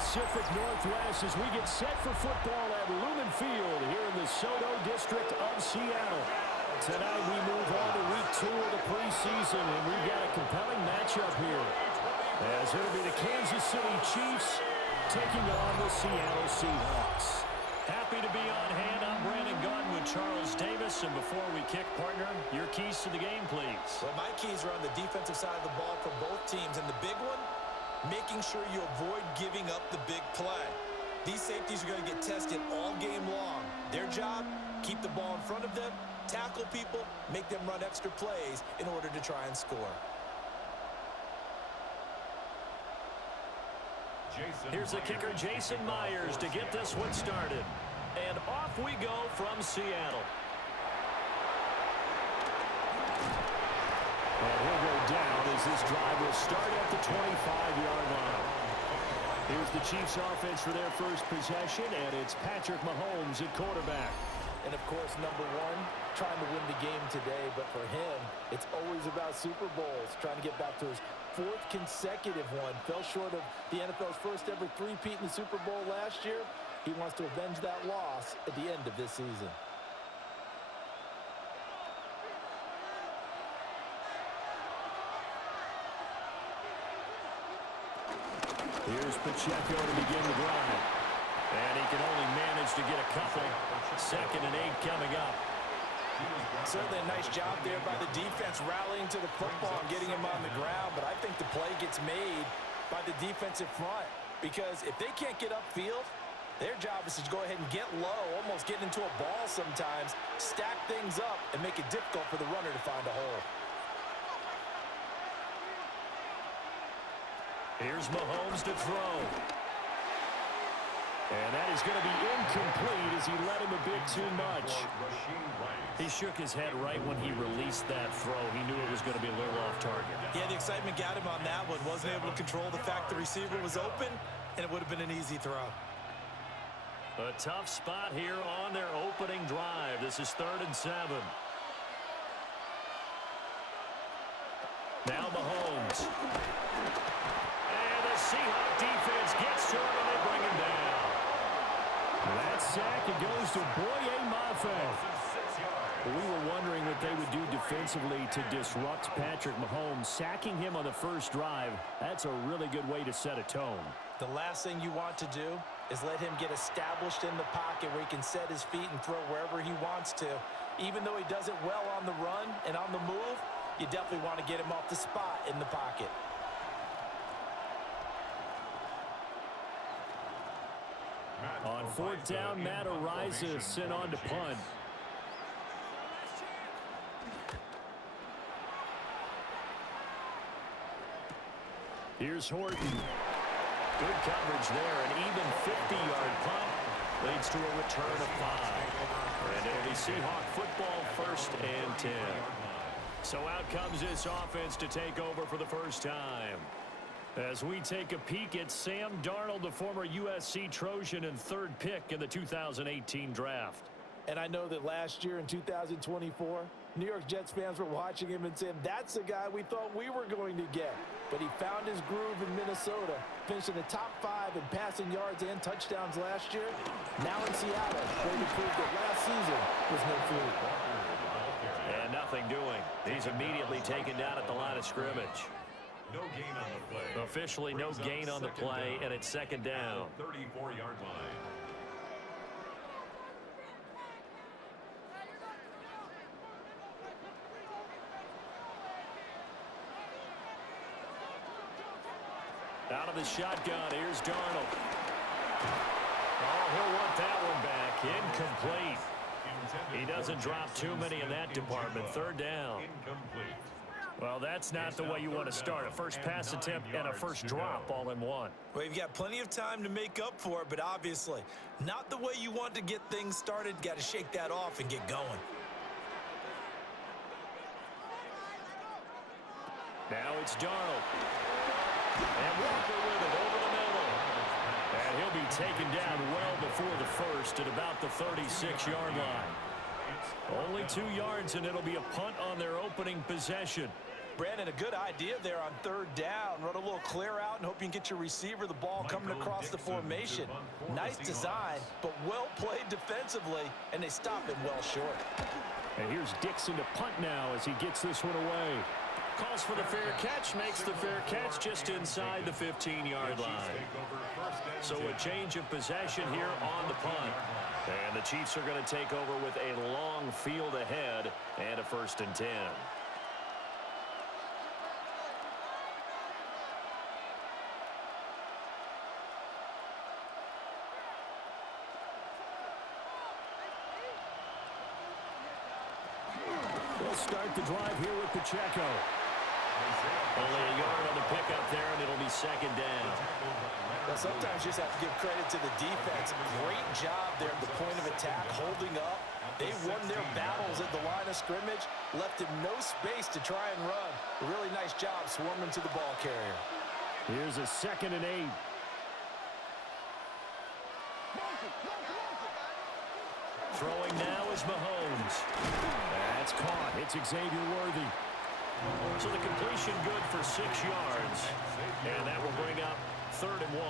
Pacific Northwest as we get set for football at Lumen Field here in the Soto District of Seattle. Tonight we move on to week 2 of the preseason, and we've got a compelling matchup here, as it'll be the Kansas City Chiefs taking on the Seattle Seahawks. Happy to be on hand. I'm Brandon Gautin with Charles Davis. And before we kick, partner, your keys to the game, please. Well, my keys are on the defensive side of the ball for both teams. And the big one, making sure you avoid giving up the big play. These safeties are going to get tested all game long. Their job, keep the ball in front of them, tackle people, make them run extra plays in order to try and score. Here's the kicker, Jason Myers, to get this one started. And off we go from Seattle. And he'll go down as this drive will start at the 25-yard line. Here's the Chiefs offense for their first possession, and it's Patrick Mahomes at quarterback. And, of course, number one, trying to win the game today. But for him, it's always about Super Bowls, trying to get back to his 4th consecutive one. Fell short of the NFL's first ever three-peat in the Super Bowl last year. He wants to avenge that loss at the end of this season. Here's Pacheco to begin the drive. And he can only manage to get a couple. 2nd and 8 coming up. Certainly a nice job there by the defense rallying to the football and getting him on the ground. But I think the play gets made by the defensive front. Because if they can't get upfield, their job is to go ahead and get low, almost get into a ball sometimes, stack things up, and make it difficult for the runner to find a hole. Here's Mahomes to throw. And that is going to be incomplete as he let him a bit too much. He shook his head right when he released that throw. He knew it was going to be a little off target. Yeah, the excitement got him on that one. Wasn't able to control the fact the receiver was open, and it would have been an easy throw. A tough spot here on their opening drive. This is 3rd and 7. Now Mahomes. And the Seahawks defense gets to him, and they bring him down. That sack, it goes to Boye Mafe. We were wondering what they would do defensively to disrupt Patrick Mahomes. Sacking him on the first drive, that's a really good way to set a tone. The last thing you want to do is let him get established in the pocket where he can set his feet and throw wherever he wants to. Even though he does it well on the run and on the move, you definitely want to get him off the spot in the pocket. On 4th down, Matt Araiza sent on to punt. Here's Horton. Good coverage there. An even 50-yard punt leads to a return of 5. And it'll be Seahawk football 1st and 10. So out comes this offense to take over for the first time. As we take a peek at Sam Darnold, the former USC Trojan and 3rd pick in the 2018 draft. And I know that last year in 2024, New York Jets fans were watching him and saying, that's the guy we thought we were going to get. But he found his groove in Minnesota, finished in the top 5 in passing yards and touchdowns last year. Now in Seattle, where he proved that last season was no fluke. And nothing doing. He's immediately taken down at the line of scrimmage. No gain on the play. Officially no gain on the play, and it's 2nd down. 34-yard line. Out of the shotgun, here's Darnold. Oh, he'll want that one back. Incomplete. He doesn't drop too many in that department. 3rd down. Incomplete. Well, that's not the way you want to start. A first pass attempt and a first drop all in one. Well, you've got plenty of time to make up for it, but obviously not the way you want to get things started. Got to shake that off and get going. Now it's Darnold. And Walker with it over the middle. And he'll be taken down well before the first at about the 36-yard line. Only 2 yards, and it'll be a punt on their opening possession. Brandon, a good idea there on third down. Run a little clear out and hope you can get your receiver the ball coming across the formation. Nice design, but well played defensively, and they stop it well short. And here's Dixon to punt now as he gets this one away. Calls for the fair catch, makes the fair catch just inside the 15-yard line. So a change of possession here on the punt. And the Chiefs are going to take over with a long field ahead and a 1st and 10. They'll start the drive here with Pacheco. Only a yard on the pickup there, and it'll be 2nd down. Well, sometimes you just have to give credit to the defense. Great job there at the point of attack, holding up. They won their battles at the line of scrimmage, left him no space to try and run. A really nice job swarming to the ball carrier. Here's a 2nd and 8. Throwing now is Mahomes. That's caught. It's Xavier Worthy. So the completion good for 6 yards. And that will bring up 3rd and 1.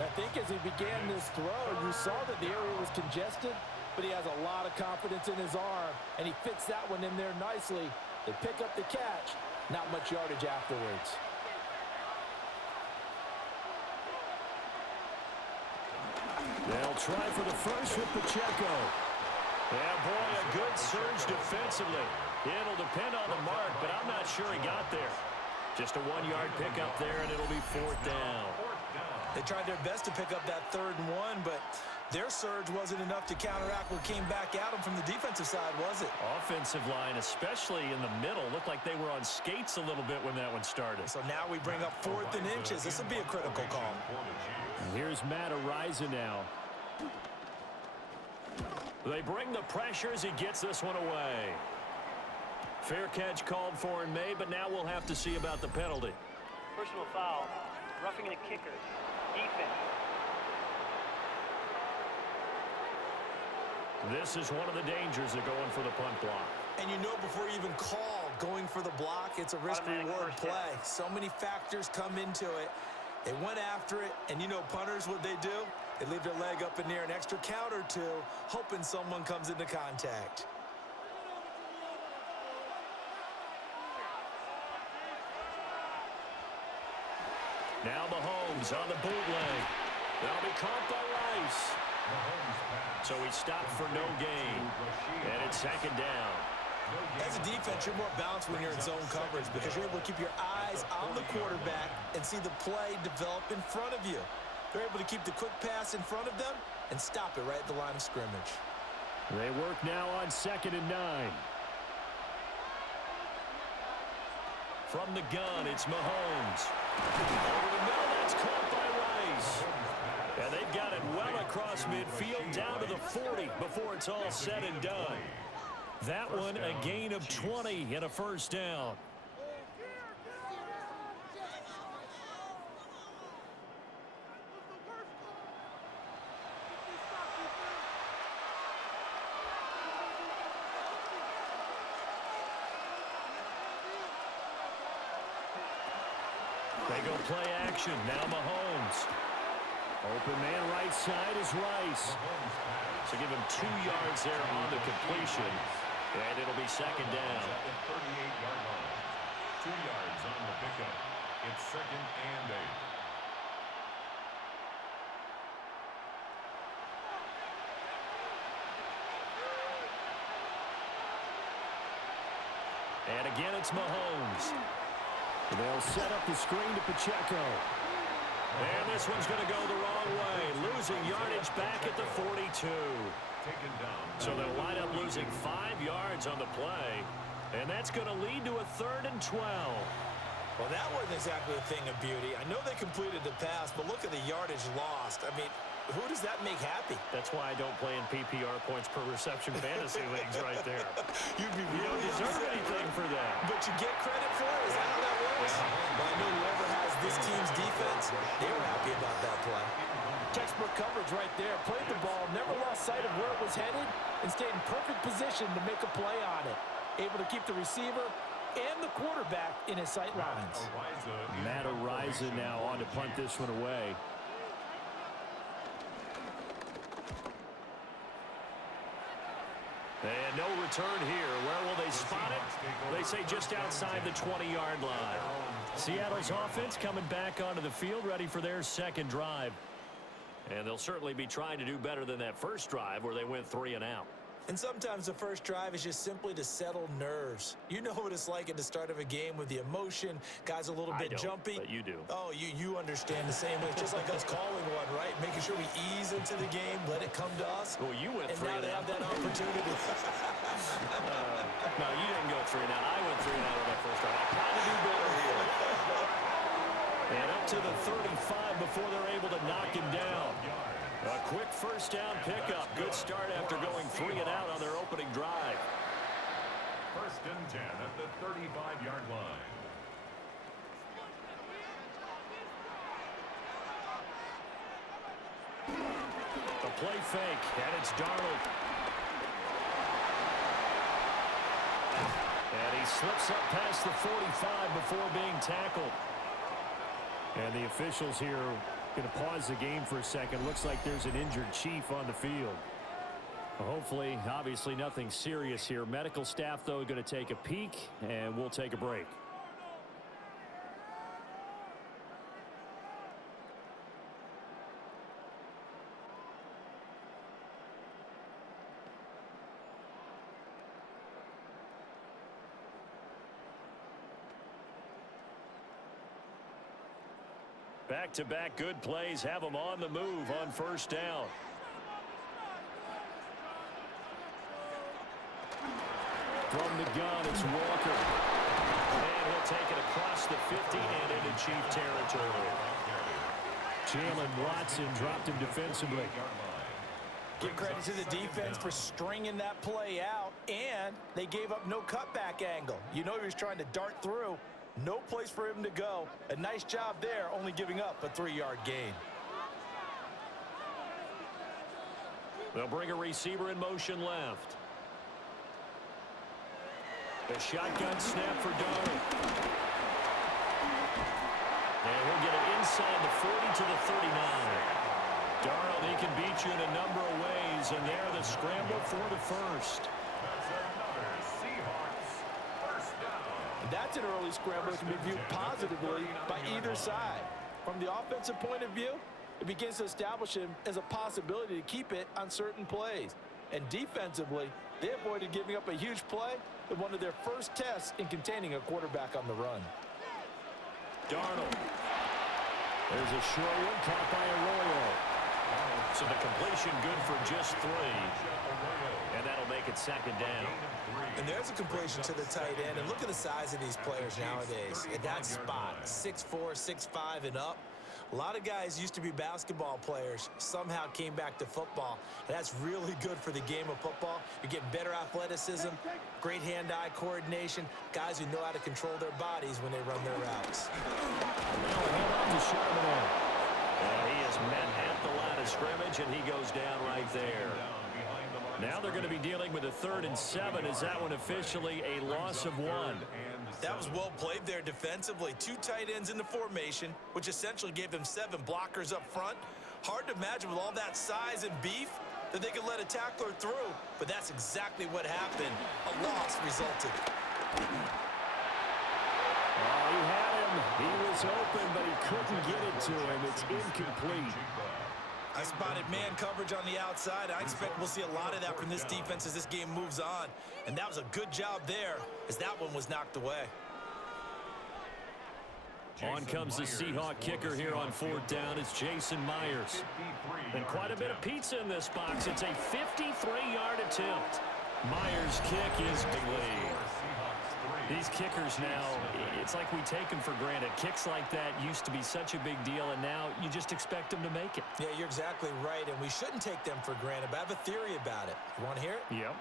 I think as he began this throw, you saw that the area was congested, but he has a lot of confidence in his arm, and he fits that one in there nicely. They pick up the catch, not much yardage afterwards. They'll try for the first with Pacheco. Yeah, boy, a good surge defensively. It'll depend on the mark, but I'm not sure he got there. Just a 1-yard pickup there, and it'll be 4th down. They tried their best to pick up that 3rd and 1, but their surge wasn't enough to counteract what came back at them from the defensive side, was it? Offensive line, especially in the middle, looked like they were on skates a little bit when that one started. So now we bring up 4th and inches. This will be a critical call. And here's Matt Ariza now. They bring the pressure as he gets this one away. Fair catch called for and made, but now we'll have to see about the penalty. Personal foul, roughing the kicker, defense. This is one of the dangers of going for the punt block. And you know before you even call going for the block, it's a risk-reward play. So many factors come into it. They went after it, and you know punters, what they do? They leave their leg up in there an extra count or two, hoping someone comes into contact. Now Mahomes on the bootleg. They'll be caught by Rice. So he stopped for no gain. And it's 2nd down. As a defense, you're more balanced when you're in zone coverage because you're able to keep your eyes on the quarterback and see the play develop in front of you. They're able to keep the quick pass in front of them and stop it right at the line of scrimmage. They work now on 2nd and 9. From the gun, it's Mahomes. Over the middle, that's caught by Rice. And they've got it well across midfield down to the 40 before it's all said and done. That one a gain of 20 and a 1st down. They go play action. Now Mahomes. Open man right side is Rice. So give him 2 yards there on the completion. And it'll be 2nd down. 38-yard line. 2 yards on the pickup. It's 2nd and 8. And again, it's Mahomes. They'll set up the screen to Pacheco. And this one's going to go the wrong way. Losing yardage back at the 42. Taken down. So they'll wind up losing 5 yards on the play. And that's going to lead to a 3rd and 12. Well, that wasn't exactly a thing of beauty. I know they completed the pass, but look at the yardage lost. I mean, who does that make happy? That's why I don't play in PPR points per reception fantasy leagues right there. You'd be You don't deserve anything for that. But you get credit for it? Is that how that works? Well, I know whoever has this team's defense, they were happy about that play. Textbook coverage right there. Played the ball, never lost sight of where it was headed, and stayed in perfect position to make a play on it. Able to keep the receiver and the quarterback in his sight lines. Matt Ariza now on to punt this one away. And no return here. Where will they spot it? They say just outside the 20-yard line. Seattle's offense coming back onto the field, ready for their second drive. And they'll certainly be trying to do better than that first drive where they went 3 and out. And sometimes the first drive is just simply to settle nerves. You know what it's like at the start of a game with the emotion. Guys a little bit jumpy. But you do. Oh, you understand the same way. It's just like us calling one, right? Making sure we ease into the game, let it come to us. Well, you went 3 and now they have that opportunity. No, you didn't go 3 and out. I went 3 and out on that first drive. I tried to do better here. And up to the 35 before they're able to knock him down. A quick first down pickup. Good start after going 3 and out on their opening drive. 1st and 10 at the 35-yard line. The play fake, and it's Darnold. And he slips up past the 45 before being tackled. And the officials here going to pause the game for a second. Looks like there's an injured Chief on the field. Hopefully, obviously nothing serious here. Medical staff, though, going to take a peek, and we'll take a break. Back-to-back good plays have them on the move on first down. From the gun, it's Walker. And he'll take it across the 50 and into Chief territory. Jalen Watson dropped him defensively. Give credit to the defense for stringing that play out, and they gave up no cutback angle. You know he was trying to dart through. No place for him to go. A nice job there, only giving up a 3-yard gain. They'll bring a receiver in motion left. The shotgun snap for Darnold. And he'll get it inside the 40 to the 39. Darnold, he can beat you in a number of ways, and there the scramble for the first. That's another Seahawks first down. That's an early scramble that can be viewed positively by either side. From the offensive point of view, it begins to establish him as a possibility to keep it on certain plays. And defensively, they avoided giving up a huge play in one of their first tests in containing a quarterback on the run. Darnold. There's a short one caught by Arroyo. So the completion good for just 3. And that'll make it second down. And there's a completion to the tight end. And look at the size of these players nowadays. At that spot, 6'4", 6'5", and up. A lot of guys used to be basketball players, somehow came back to football. And that's really good for the game of football. You're getting better athleticism, great hand-eye coordination, guys who know how to control their bodies when they run their routes. Now a hand off to Charbonnet. And he is met at the line of scrimmage, and he goes down right there. Now they're going to be dealing with a 3rd and 7. Is that one officially a loss of 1? That was well played there defensively. 2 tight ends in the formation, which essentially gave them 7 blockers up front. Hard to imagine with all that size and beef that they could let a tackler through, but that's exactly what happened. A loss resulted. Oh, he had him. He was open, but he couldn't get it to him. It's incomplete. I spotted man coverage on the outside. I expect we'll see a lot of that from this defense as this game moves on. And that was a good job there as that one was knocked away. On comes the Seahawk kicker here on 4th down. It's Jason Myers. And quite a bit of pizza in this box. It's a 53-yard attempt. Myers' kick is big lead. These kickers now, it's like we take them for granted. Kicks like that used to be such a big deal, and now you just expect them to make it. Yeah, you're exactly right, and we shouldn't take them for granted, but I have a theory about it. You want to hear it? Yep.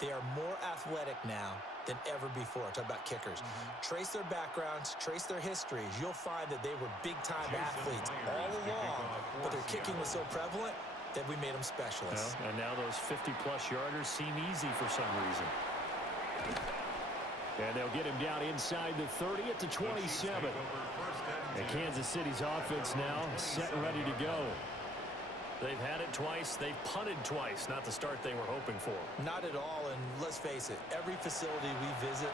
They are more athletic now than ever before. Talk about kickers. Trace their backgrounds, trace their histories. You'll find that they were big-time athletes all along, but their kicking was so prevalent that we made them specialists. Well, and now those 50-plus yarders seem easy for some reason. And they'll get him down inside the 30 at the 27. And Kansas City's offense now set and ready to go. They've had it twice. They've punted twice. Not the start they were hoping for. Not at all, and let's face it, every facility we visit,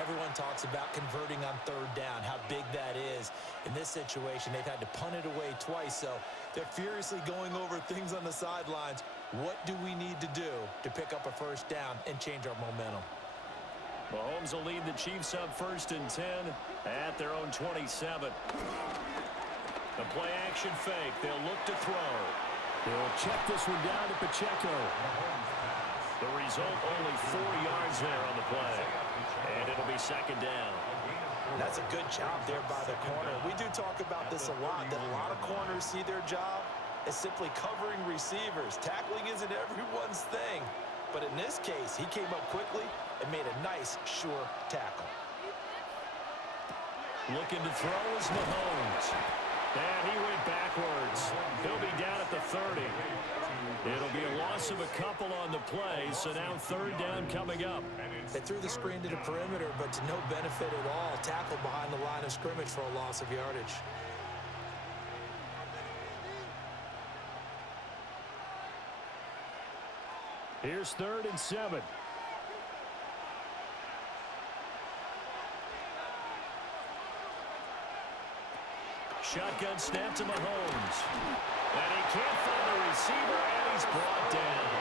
everyone talks about converting on third down, how big that is. In this situation, they've had to punt it away twice, so they're furiously going over things on the sidelines. What do we need to do to pick up a first down and change our momentum? Mahomes will lead the Chiefs up 1st and 10 at their own 27. The play action fake. They'll look to throw. They'll check this one down to Pacheco. The result, only 4 yards there on the play. And it'll be 2nd down. That's a good job there by the corner. We do talk about this a lot, that a lot of corners see their job as simply covering receivers. Tackling isn't everyone's thing. But in this case, he came up quickly and made a nice, sure tackle. Looking to throw is Mahomes. And he went backwards. He'll be down at the 30. It'll be a loss of a couple on the play, so now 3rd down coming up. They threw the screen to the perimeter, but to no benefit at all. Tackle behind the line of scrimmage for a loss of yardage. Here's 3rd and 7. Shotgun snap to Mahomes. And he can't find the receiver, and he's brought down.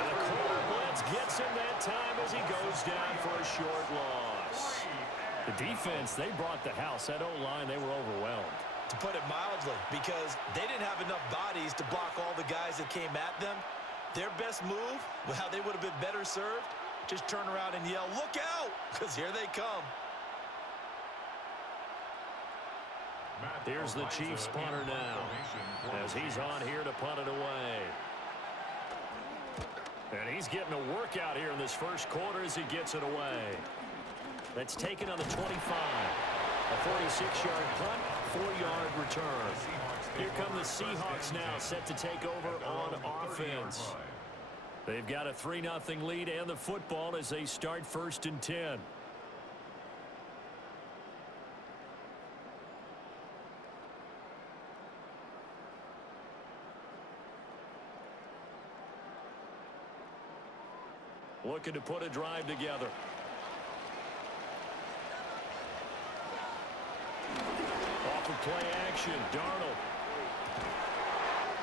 And the corner blitz gets him that time as he goes down for a short loss. The defense, they brought the house. That O-line, they were overwhelmed. To put it mildly, because they didn't have enough bodies to block all the guys that came at them. Their best move, well, how they would have been better served, just turn around and yell, "Look out!" because here they come. Here's the Chiefs punter now as he's on here to punt it away. And he's getting a workout here in this first quarter as he gets it away. That's taken on the 25. A 46-yard punt, 4-yard return. Here come the Seahawks now set to take over on offense. They've got a 3-0 lead and the football as they start 1st and 10. Looking to put a drive together. Off of play action, Darnold.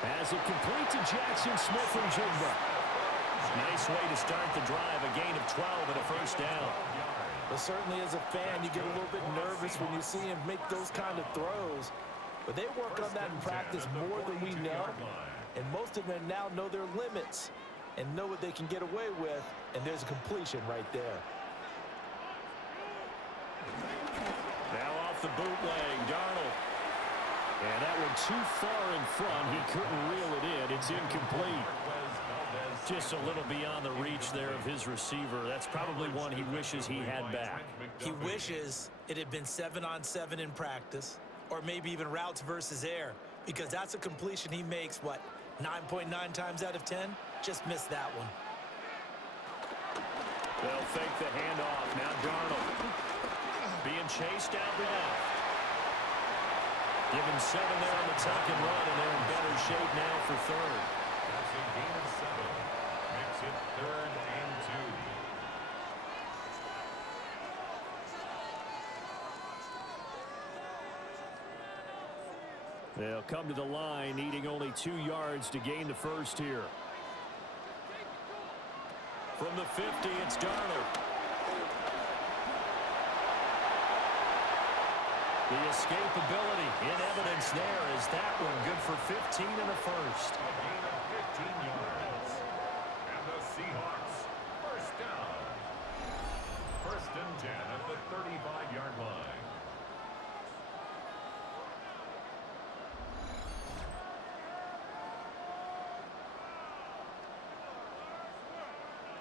Has it complete to Jackson Smith and Jigba. Nice way to start the drive, a gain of 12 and a 1st down. Well, certainly as a fan, you get a little bit nervous when you see him make those kind of throws. But they work on that in practice more than we know. And most of them now know their limits and know what they can get away with, and there's a completion right there. Now off the bootleg, Darnold. And that one too far in front. He couldn't reel it in. It's incomplete. Just a little beyond the reach there of his receiver. That's probably one he wishes he had back. He wishes it had been 7-on-7 in practice, or maybe even routes versus air, because that's a completion he makes, what, 9.9 times out of 10? Just missed that one. They'll fake the handoff. Now Darnold being chased out left. Give him 7 there on the tuck and run, and they're in better shape now for 3rd. That's a gain of 7. Makes it 3rd and 2. They'll come to the line, needing only 2 yards to gain the first here. From the 50, it's Darnold. The escapability in evidence there is that one good for 15 and a 1st. A gain of 15 yards. And the Seahawks, 1st down. 1st and 10 at the 35-yard line.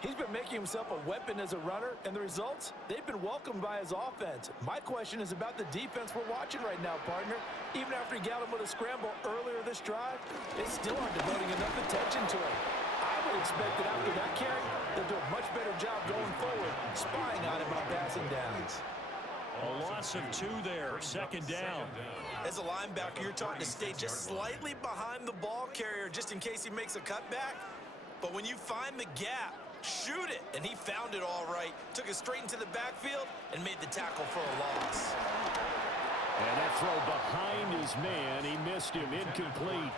He's been making himself a weapon as a runner, and the results, they've been welcomed by his offense. My question is about the defense we're watching right now, partner. Even after he got him with a scramble earlier this drive, they still aren't devoting enough attention to him. I would expect that after that carry, They'll do a much better job going forward, spying on him on passing downs. A loss of 2 there, second down. As a linebacker, you're taught to stay just slightly behind the ball carrier just in case he makes a cutback. But when you find the gap, shoot it. And he found it all right. Took it straight into the backfield and made the tackle for a loss. And that throw behind his man, he missed him, incomplete.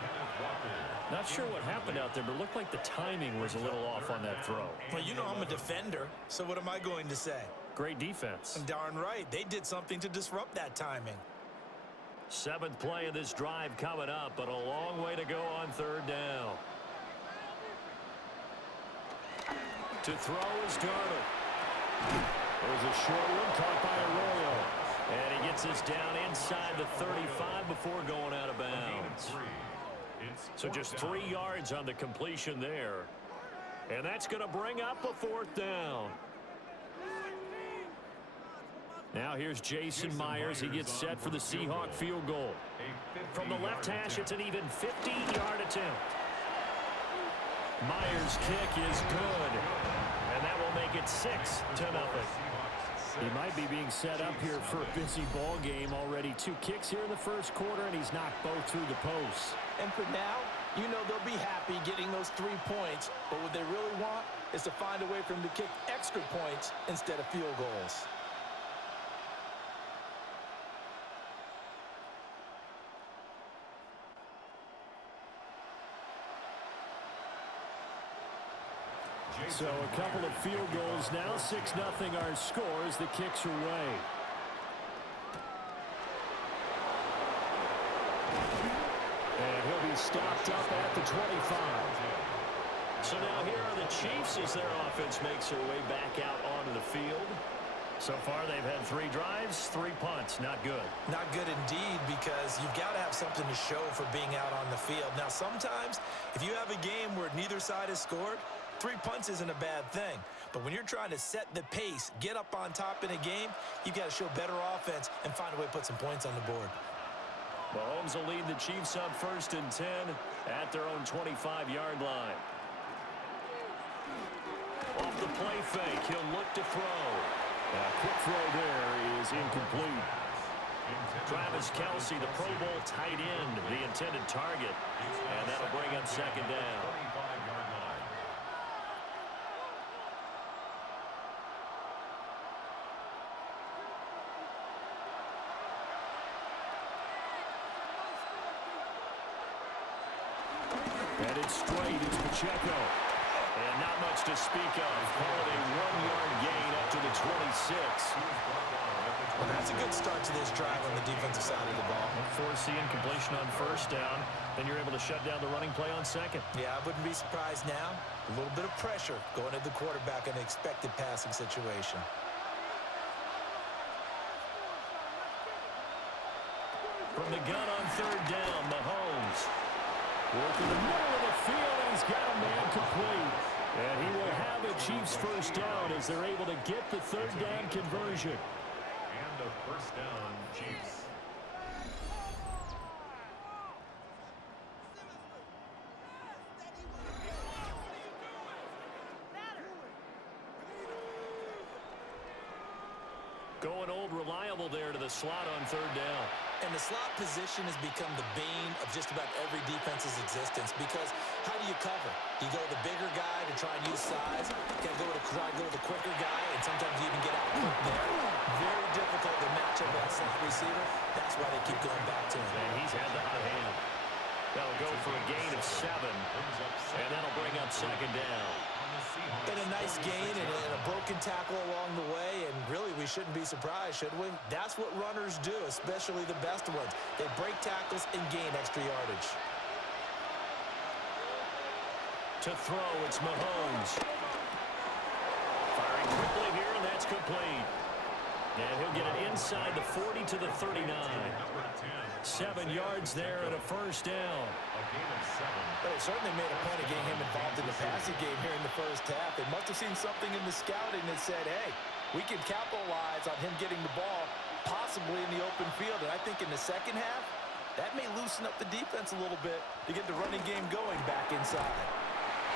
Not sure what happened out there, but it looked like the timing was a little off on that throw. Well, you know I'm a defender, so what am I going to say? Great defense. Darn right. They did something to disrupt that timing. 7th play of this drive coming up, but a long way to go on 3rd down. To throw is Darnold. There's a short one caught by Arroyo. And he gets this down inside the 35 before going out of bounds. So just 3 yards on the completion there. And that's going to bring up a 4th down. Now here's Jason Myers. He gets set for the Seahawk field goal. From the left hash, it's an even 15-yard attempt. Myers' kick is good. And that will make it 6-0. He might be being set up here for a busy ball game already. 2 kicks here in the first quarter, and he's knocked both through the posts. And for now, you know they'll be happy getting those 3 points. But what they really want is to find a way for him to kick extra points instead of field goals. So a couple of field goals now. 6-0 our score as the kicks are away. And he'll be stopped up at the 25. So now here are the Chiefs as their offense makes their way back out onto the field. So far they've had 3 drives, 3 punts. Not good. Not good indeed, because you've got to have something to show for being out on the field. Now sometimes if you have a game where neither side has scored, 3 punts isn't a bad thing. But when you're trying to set the pace, get up on top in a game, you've got to show better offense and find a way to put some points on the board. Mahomes will lead the Chiefs up 1st and 10 at their own 25-yard line. Off the play fake, he'll look to throw. A quick throw there is incomplete. Travis Kelce, the Pro Bowl tight end, the intended target. And that'll bring up 2nd down. And it's straight, it's Pacheco. And not much to speak of. Call it a 1-yard gain up to the 26. Well, that's a good start to this drive on the defensive side of the ball. Force the incompletion on 1st down. Then you're able to shut down the running play on 2nd. Yeah, I wouldn't be surprised now. A little bit of pressure going at the quarterback in an expected passing situation. From the gun on 3rd down, Mahomes. Working the middle of the field, and he's got a man complete. And he will have a Chiefs 1st down as they're able to get the 3rd down conversion. And a 1st down, Chiefs. Going old reliable there to the slot on 3rd down. And the slot position has become the bane of just about every defense's existence, because how do you cover? Do you go to the bigger guy to try and use size? You got to try to go to the quicker guy, and sometimes you even get out quick there. Very difficult to match up that slot receiver. That's why they keep going back to him. And he's had the hot hand. That'll go for a gain of 7, and that'll bring up 2nd down. And a nice gain and a broken tackle along the way, and really we shouldn't be surprised, should we? That's what runners do, especially the best ones. They break tackles and gain extra yardage. To throw, it's Mahomes. Firing quickly here, and that's complete. And he'll get it inside the 40 to the 39. 7 yards there and a 1st down. But it certainly made a point of getting him involved in the passing game here in the 1st half. They must have seen something in the scouting that said, hey, we can capitalize on him getting the ball possibly in the open field. And I think in the 2nd half, that may loosen up the defense a little bit to get the running game going back inside.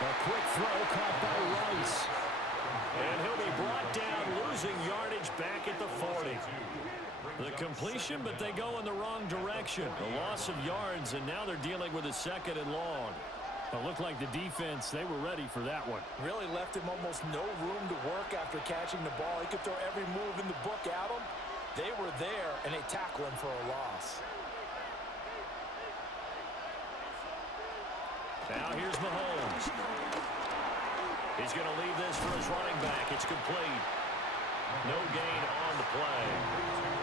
A quick throw caught by Rice. And he'll be brought down, losing yardage back at the 40. The completion, but they go in the wrong direction. A loss of yards, and now they're dealing with a 2nd and long. It looked like the defense, they were ready for that one. Really left him almost no room to work after catching the ball. He could throw every move in the book at him. They were there, and they tackle him for a loss. Now here's Mahomes. He's going to leave this for his running back. It's complete. No gain on the play.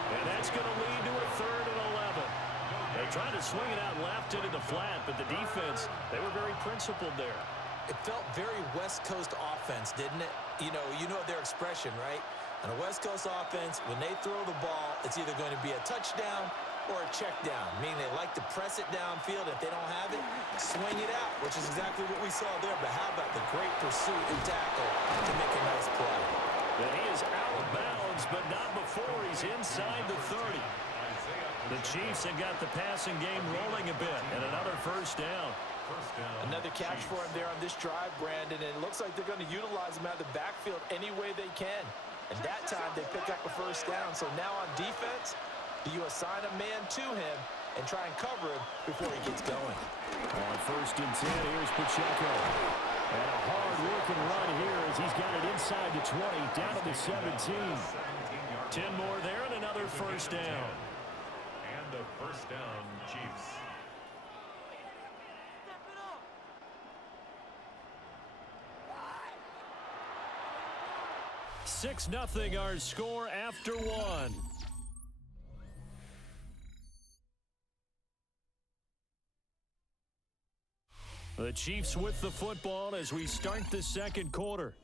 And that's going to lead to a 3rd and 11. They tried to swing it out left into the flat, but the defense, they were very principled there. It felt very West Coast offense, didn't it? You know their expression, right? On a West Coast offense, when they throw the ball, it's either going to be a touchdown or a check down, meaning they like to press it downfield. If they don't have it, swing it out, which is exactly what we saw there. But how about the great pursuit and tackle to make a nice play? And he is out of bounds, but not before he's inside the 30. The Chiefs have got the passing game rolling a bit, and another 1st down. Another catch for him there on this drive, Brandon, and it looks like they're going to utilize him out of the backfield any way they can. And that time they pick up a 1st down. So now on defense, do you assign a man to him and try and cover him before he gets going? On 1st and 10, here's Pacheco. And a hard-working run here as he's got it inside the 20, down to the 17. 10 more there and another 1st down. And a 1st down, Chiefs. Six nothing our score after 1. The Chiefs with the football as we start the 2nd quarter.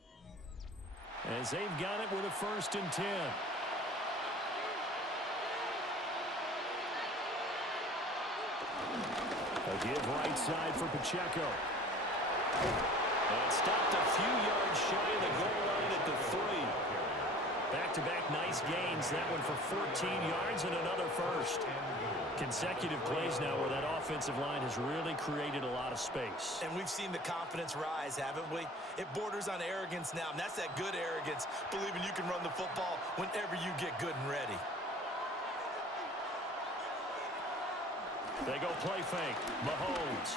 As they've got it with a 1st and 10. A give right side for Pacheco. And stopped a few yards shy of the goal line at the 3. Back-to-back nice gains. That one for 14 yards and another 1st. Consecutive plays now where that offensive line has really created a lot of space. And we've seen the confidence rise, haven't we? It borders on arrogance now, and that's that good arrogance, believing you can run the football whenever you get good and ready. They go play fake. Mahomes.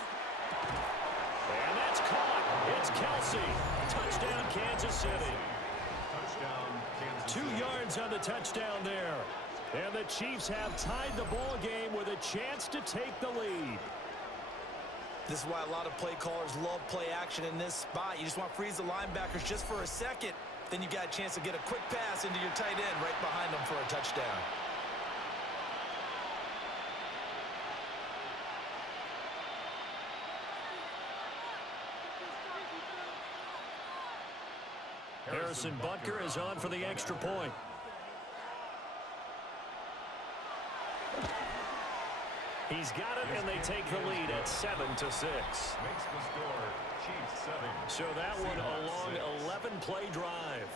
And that's caught. It's Kelsey. Touchdown, Kansas City. 2 yards on the touchdown there. And the Chiefs have tied the ball game with a chance to take the lead. This is why a lot of play callers love play action in this spot. You just want to freeze the linebackers just for a second. Then you got a chance to get a quick pass into your tight end right behind them for a touchdown. Harrison Butker is on for the extra point. He's got it, and they take the lead at 7-6. Makes the score Chiefs 7. So that one a long 11-play drive.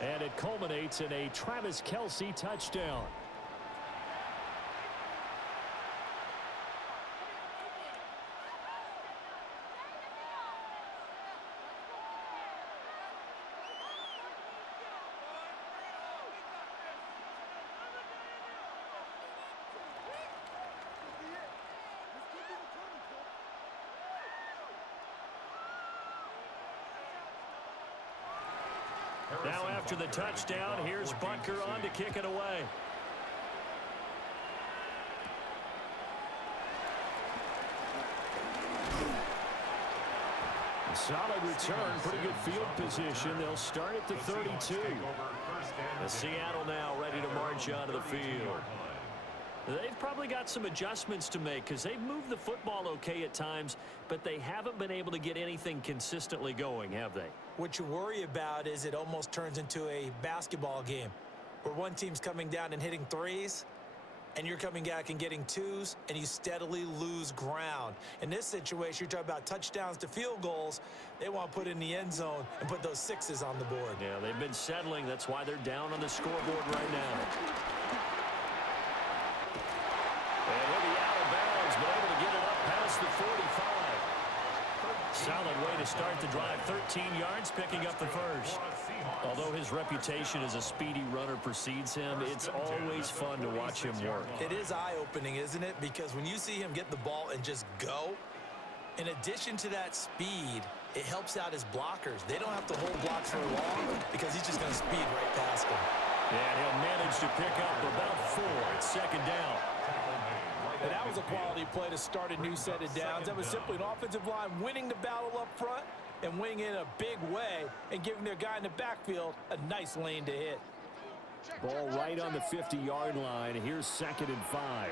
And it culminates in a Travis Kelce touchdown. Now after the touchdown, here's Butker on to kick it away. Solid return, pretty good field position. They'll start at the 32. The Seattle now ready to march onto the field. They've probably got some adjustments to make because they've moved the football okay at times, but they haven't been able to get anything consistently going, have they? What you worry about is it almost turns into a basketball game where one team's coming down and hitting threes, and you're coming back and getting twos, and you steadily lose ground. In this situation, you're talking about touchdowns to field goals. They want to put in the end zone and put those sixes on the board. Yeah, they've been settling. That's why they're down on the scoreboard right now. And he'll be out of bounds, but able to get it up past the 45. Solid way to start the drive 13 yards, picking up the first. Although his reputation as a speedy runner precedes him, it's always fun to watch him work. It is eye-opening, isn't it? Because when you see him get the ball and just go, in addition to that speed, it helps out his blockers. They don't have to hold blocks for long because he's just going to speed right past them. And he'll manage to pick up about 4. It's second down. And that was a quality play to start a new set of downs. That was simply an offensive line winning the battle up front and winning in a big way and giving their guy in the backfield a nice lane to hit. Ball right on the 50-yard line. Here's 2nd and 5.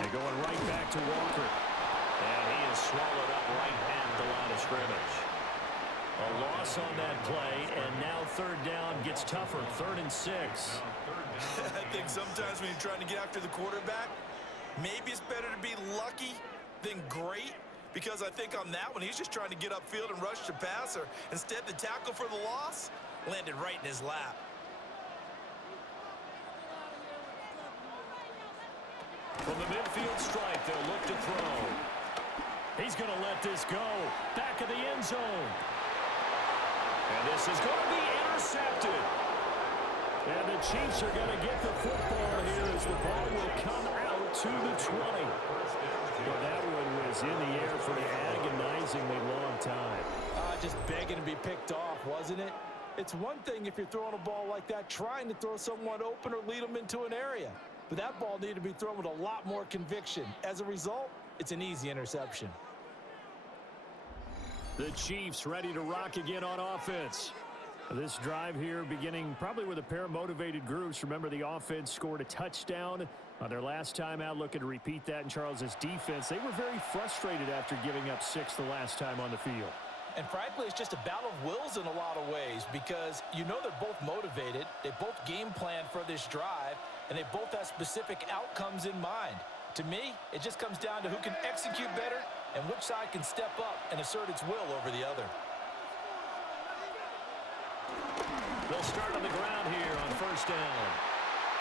And going right back to Walker. And he is swallowed up right at the line of scrimmage. A loss on that play, and now 3rd down gets tougher. 3rd and 6. I think sometimes when you're trying to get after the quarterback, maybe it's better to be lucky than great, because I think on that one, he's just trying to get upfield and rush the passer. Instead, the tackle for the loss landed right in his lap. From the midfield stripe, they'll look to throw. He's going to let this go. Back of the end zone. And this is going to be intercepted. And the Chiefs are going to get the football here as the ball will come out to the 20. Well, that one was in the air for an agonizingly long time. Just begging to be picked off, wasn't it? It's one thing if you're throwing a ball like that, trying to throw someone open or lead them into an area. But that ball needed to be thrown with a lot more conviction. As a result, it's an easy interception. The Chiefs ready to rock again on offense. This drive here beginning probably with a pair of motivated groups. Remember, the offense scored a touchdown on their last time out, looking to repeat that in Charles's defense. They were very frustrated after giving up 6 the last time on the field. And frankly, it's just a battle of wills in a lot of ways, because you know they're both motivated. They both game plan for this drive, and they both have specific outcomes in mind. To me, it just comes down to who can execute better and which side can step up and assert its will over the other. They'll start on the ground here on 1st down.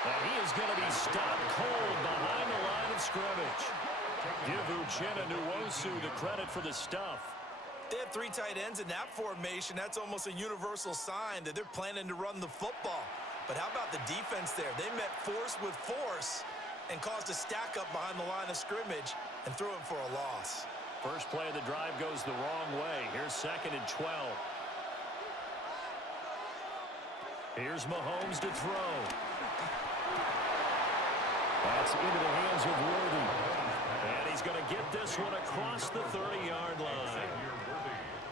And he is going to be stopped cold behind the line of scrimmage. Give Uchenna Nwosu the credit for the stuff. They have 3 tight ends in that formation. That's almost a universal sign that they're planning to run the football. But how about the defense there? They met force with force and caused a stack up behind the line of scrimmage and threw him for a loss. First play of the drive goes the wrong way. Here's 2nd and 12. Here's Mahomes to throw. That's into the hands of Worthy. And he's going to get this one across the 30-yard line.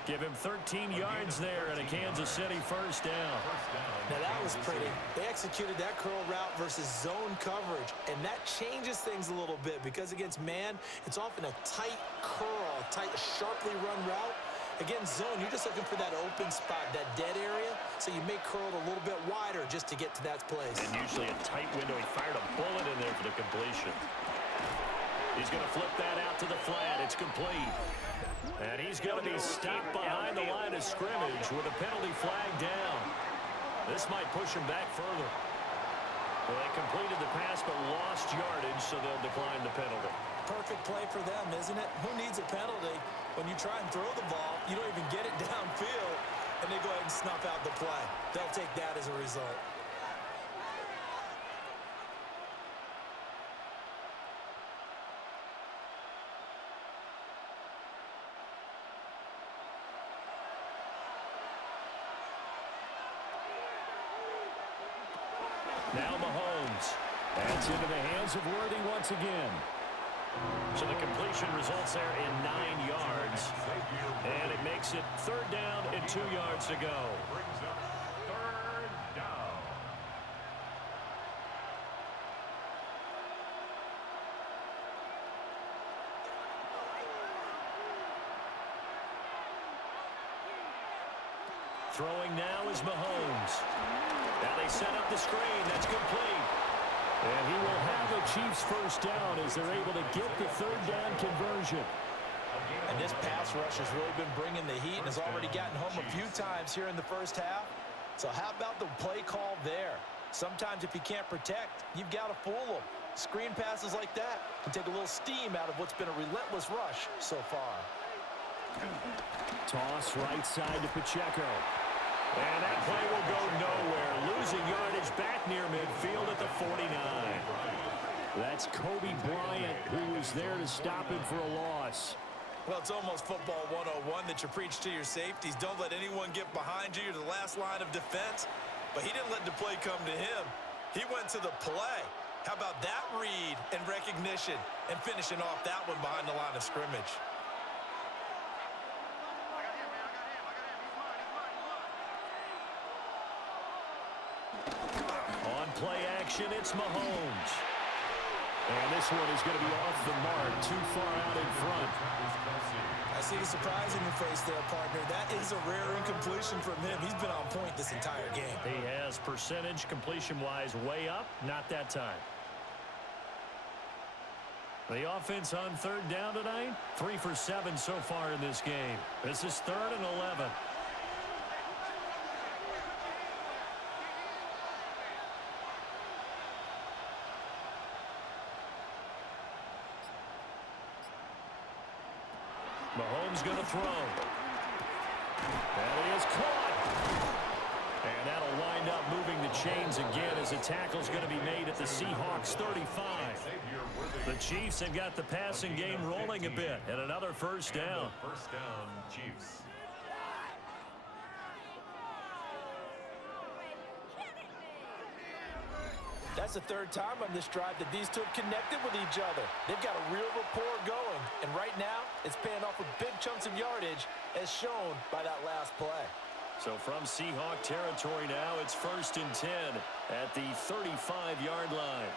Give him 13 yards there and a Kansas City 1st down. Now that was pretty. They executed that curl route versus zone coverage, and that changes things a little bit, because against man, it's often a tight curl, a tight, sharply run route. Against zone, you're just looking for that open spot, that dead area, so you may curl it a little bit wider just to get to that place. And usually a tight window. He fired a bullet in there for the completion. He's going to flip that out to the flat. It's complete. And he's going to be stopped behind the line of scrimmage with a penalty flag down. This might push him back further. Well, they completed the pass but lost yardage, so they'll decline the penalty. Perfect play for them, isn't it? Who needs a penalty when you try and throw the ball, you don't even get it downfield, and they go ahead and snuff out the play. They'll take that as a result. Now Mahomes. That's into the hands of Worthy once again. So the completion results there in 9 yards. And it makes it 3rd down and 2 yards to go. Brings up 3rd down. Throwing now is Mahomes. Now they set up the screen. That's complete. And he will have a Chiefs 1st down as they're able to get the 3rd down conversion. And this pass rush has really been bringing the heat and has already gotten home a few times here in the 1st half. So how about the play call there? Sometimes if you can't protect, you've got to fool them. Screen passes like that can take a little steam out of what's been a relentless rush so far. Toss right side to Pacheco. And that play will go nowhere. Losing yardage back near midfield at the 49. That's Kobe Bryant, who was there to stop him for a loss. Well, it's almost football 101 that you preach to your safeties. Don't let anyone get behind you. You're the last line of defense. But he didn't let the play come to him. He went to the play. How about that read and recognition and finishing off that one behind the line of scrimmage? On play action, it's Mahomes. And this one is going to be off the mark, too far out in front. I see the surprise in your face there, partner. That is a rare incompletion from him. He's been on point this entire game. He has percentage completion-wise way up, not that time. The offense on third down tonight, 3 for 7 so far in this game. This is 3rd and 11. Mahomes going to throw. That is caught. And that'll wind up moving the chains again as the tackle's going to be made at the Seahawks 35. The Chiefs have got the passing game rolling a bit, and another first down. First down, Chiefs. That's the 3rd time on this drive that these two have connected with each other. They've got a real rapport going, and right now it's paying off with big chunks of yardage as shown by that last play. So from Seahawk territory now, it's 1st and 10 at the 35-yard line.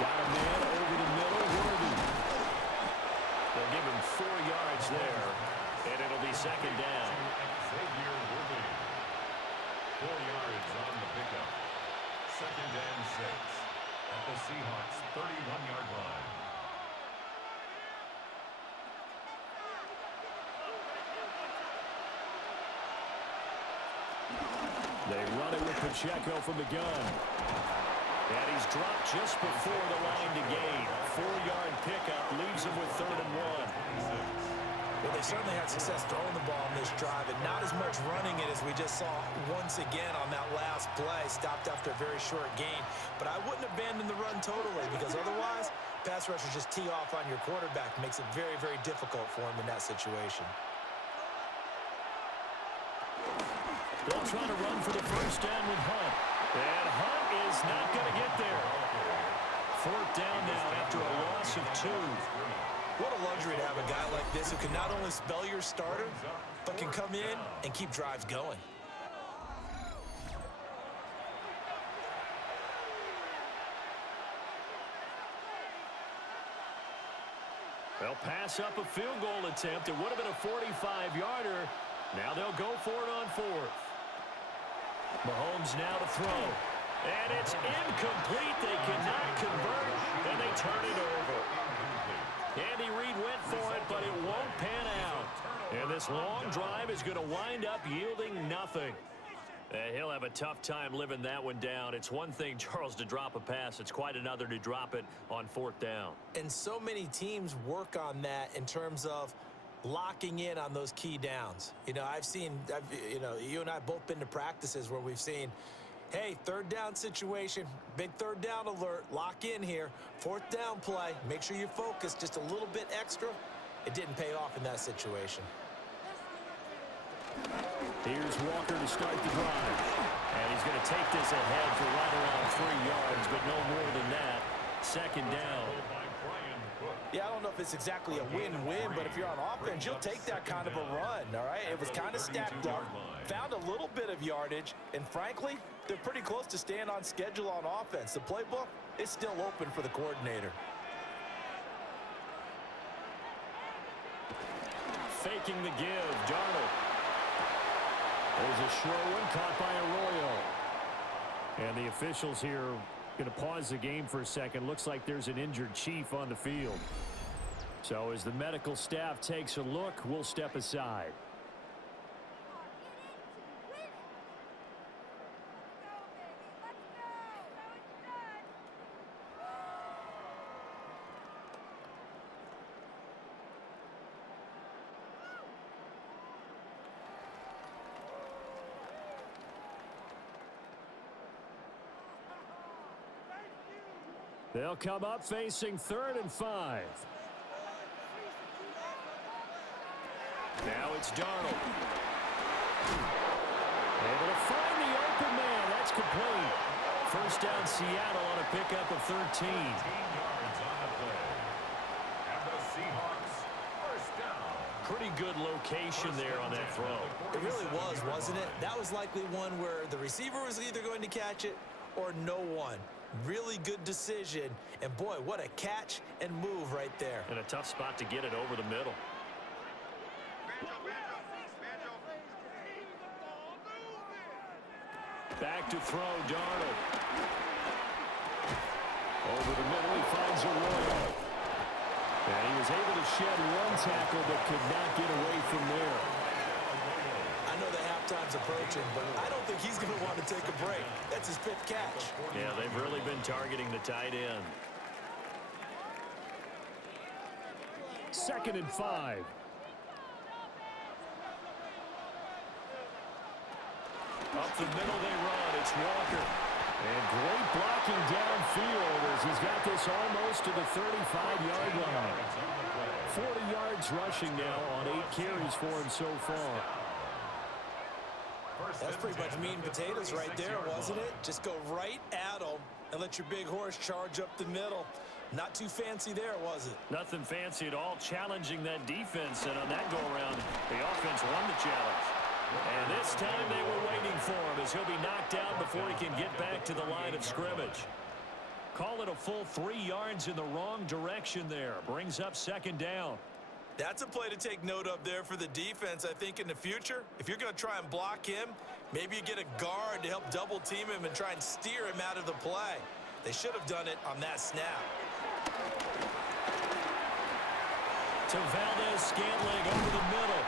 Got a man over the middle, Worthy. They'll give him 4 yards there, and it'll be 2nd down. 4 yards on the pickup. 2nd and 6 at the Seahawks 31-yard line. They run it with Pacheco from the gun. And he's dropped just before the line to gain. 4-yard pickup leaves him with 3rd and 1. Well, they certainly had success throwing the ball on this drive and not as much running it as we just saw once again on that last play. Stopped after a very short gain. But I wouldn't abandon the run totally because otherwise, pass rushers just tee off on your quarterback. Makes it very, very difficult for him in that situation. They'll try to run for the first down with Hunt. And Hunt is not going to get there. 4th down now after a loss of 2. What a luxury to have a guy like this who can not only spell your starter, but can come in and keep drives going. They'll pass up a field goal attempt. It would have been a 45-yarder. Now they'll go for it on 4th. Mahomes now to throw. And it's incomplete. They cannot convert, and they turn it over. Andy Reid went for it, but it won't pan out. And this long drive is going to wind up yielding nothing. He'll have a tough time living that one down. It's one thing, Charles, to drop a pass. It's quite another to drop it on 4th down. And so many teams work on that in terms of locking in on those key downs. You know, you and I have both been to practices where we've seen, hey, 3rd down situation, big 3rd down alert, lock in here, 4th down play, make sure you focus just a little bit extra. It didn't pay off in that situation. Here's Walker to start the drive. And he's going to take this ahead for right around 3 yards, but no more than that. 2nd down. Yeah, I don't know if it's exactly a win-win, but if you're on offense, you'll take that kind of a run, all right? It was kind of stacked up, found a little bit of yardage, and frankly, they're pretty close to staying on schedule on offense. The playbook is still open for the coordinator. Faking the give, Darnold. There's a short one caught by Arroyo. And the officials here going to pause the game for a second. Looks like there's an injured Chief on the field. So as the medical staff takes a look, we'll step aside. They'll come up facing 3rd and 5. Now it's Darnold. Able to find the open man. That's complete. First down Seattle on a pickup of 13. 18 yards on the play. And the Seahawks, first down. Pretty good location there on that throw. It really was, wasn't it? That was likely one where the receiver was either going to catch it or no one. Really good decision. And, boy, what a catch and move right there. And a tough spot to get it over the middle. Back to throw, Darnold. Over the middle, he finds Arroyo. And he was able to shed one tackle, but could not get away from there. I know the halftime's approaching, but I don't think he's going to want to take a break. That's his 5th catch. Yeah, they've really been targeting the tight end. 2nd and 5. Up the middle they run. It's Walker. And great blocking downfield as he's got this almost to the 35-yard line. 40 yards rushing now on 8 carries for him so far. That's pretty much meat and potatoes right there, wasn't it? Just go right at him and let your big horse charge up the middle. Not too fancy there, was it? Nothing fancy at all, challenging that defense. And on that go-around, the offense won the challenge. And this time they were waiting for him as he'll be knocked out before he can get back to the line of scrimmage. Call it a full 3 yards in the wrong direction there. Brings up 2nd down. That's a play to take note of there for the defense, I think, in the future. If you're going to try and block him, maybe you get a guard to help double-team him and try and steer him out of the play. They should have done it on that snap. To Valdez-Scantling over the middle.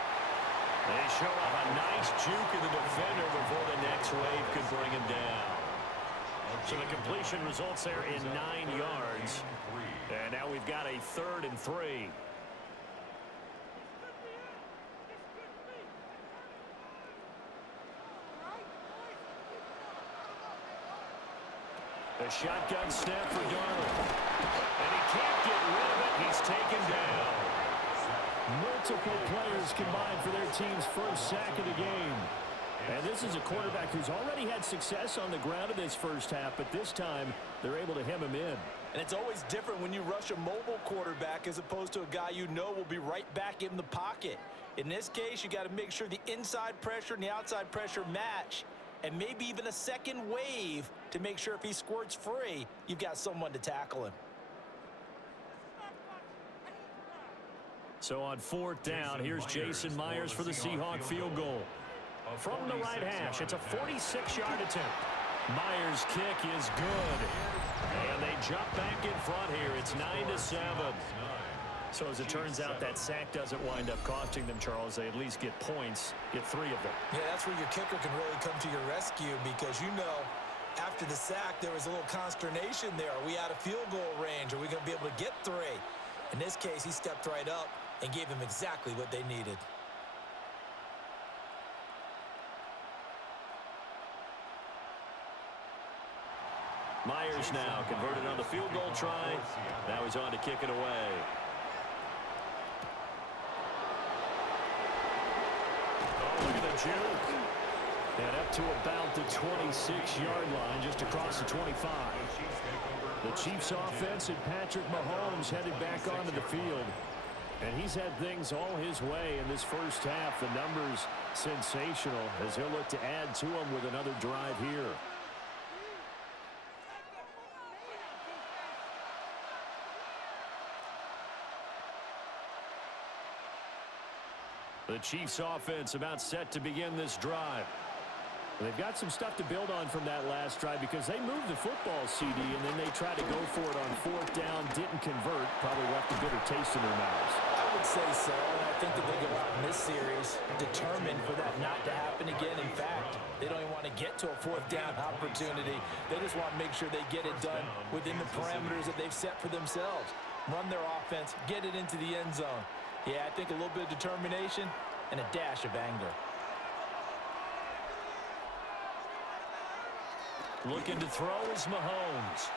They show off a nice juke of the defender before the next wave could bring him down. So the completion results there in 9 yards. And now we've got a 3rd and 3. The shotgun snap for Darnold. And he can't get rid of it. He's taken down. Multiple players combined for their team's first sack of the game. And this is a quarterback who's already had success on the ground in this first half, but this time they're able to hem him in. And it's always different when you rush a mobile quarterback as opposed to a guy you know will be right back in the pocket. In this case, you got to make sure the inside pressure and the outside pressure match, and maybe even a second wave to make sure if he squirts free, you've got someone to tackle him. So on 4th down, here's Jason Myers for the Seahawk field goal. From the right hash, it's a 46-yard attempt. Myers' kick is good. And they jump back in front here. It's 9-7. So as it turns out, that sack doesn't wind up costing them, Charles. They at least get points, get 3 of them. Yeah, that's where your kicker can really come to your rescue because, you know, after the sack, there was a little consternation there. Are we out of field goal range? Are we going to be able to get 3? In this case, he stepped right up and gave them exactly what they needed. Myers now converted on the field goal try. Now he's on to kick it away. Oh, look at the juke. And up to about the 26-yard line, just across the 25. The Chiefs offense and Patrick Mahomes headed back onto the field. And he's had things all his way in this first half. The numbers sensational as he'll look to add to them with another drive here. The Chiefs offense about set to begin this drive. They've got some stuff to build on from that last drive because they moved the football, CD, and then they tried to go for it on 4th down, didn't convert, probably left a bitter taste in their mouths. I would say so, and I think that they go out in this series determined for that not to happen again. In fact, they don't even want to get to a 4th down opportunity. They just want to make sure they get it done within the parameters that they've set for themselves. Run their offense, get it into the end zone. Yeah, I think a little bit of determination and a dash of anger. Looking to throw is Mahomes.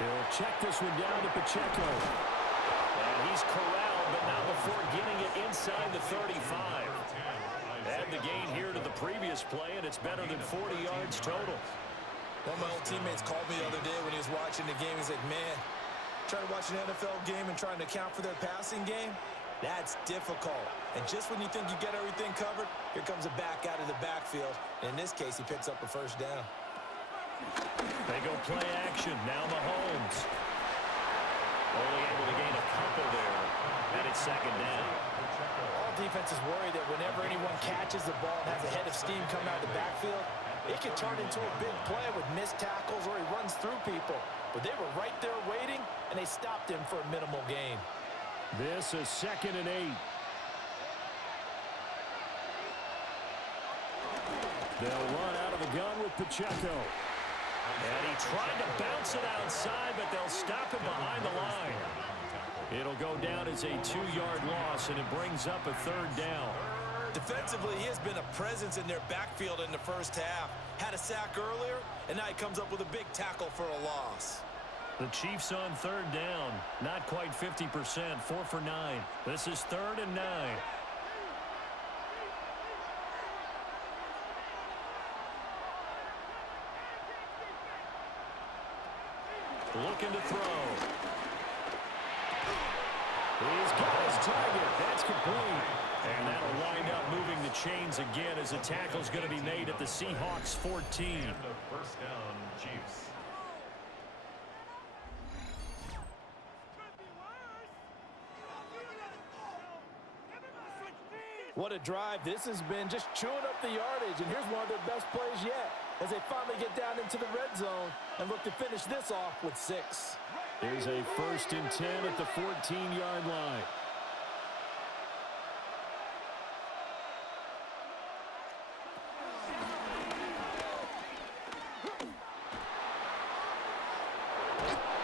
He'll check this one down to Pacheco. And he's corralled, but not before getting it inside the 35. Add the gain here to the previous play, and it's better than 40 yards total. One of my old teammates called me the other day when he was watching the game. He's like, man, trying to watch an NFL game and trying to account for their passing game, that's difficult. And just when you think you get everything covered, here comes a back out of the backfield. And in this case, he picks up a first down. They go play action. Now Mahomes. Only able to gain a couple there. And it's second down. All defenses worry that whenever anyone catches the ball and has a head of steam coming out of the backfield, it can turn into a big play with missed tackles or he runs through people. But they were right there waiting, and they stopped him for a minimal gain. This is 2nd and 8. They'll run out of the gun with Pacheco. And he tried to bounce it outside, but they'll stop him behind the line. It'll go down as a 2-yard loss, and it brings up a 3rd down. Defensively, he has been a presence in their backfield in the first half. Had a sack earlier, and now he comes up with a big tackle for a loss. The Chiefs on 3rd down. Not quite 50%, 4 for 9. This is 3rd and 9. Looking to throw. He's got his target. That's complete. And that'll wind up moving the chains again as the tackle's going to be made at the Seahawks 14. And the first down, Chiefs. What a drive this has been, just chewing up the yardage. And here's one of their best plays yet as they finally get down into the red zone and look to finish this off with 6. There's a 1st and 10 at the 14-yard line.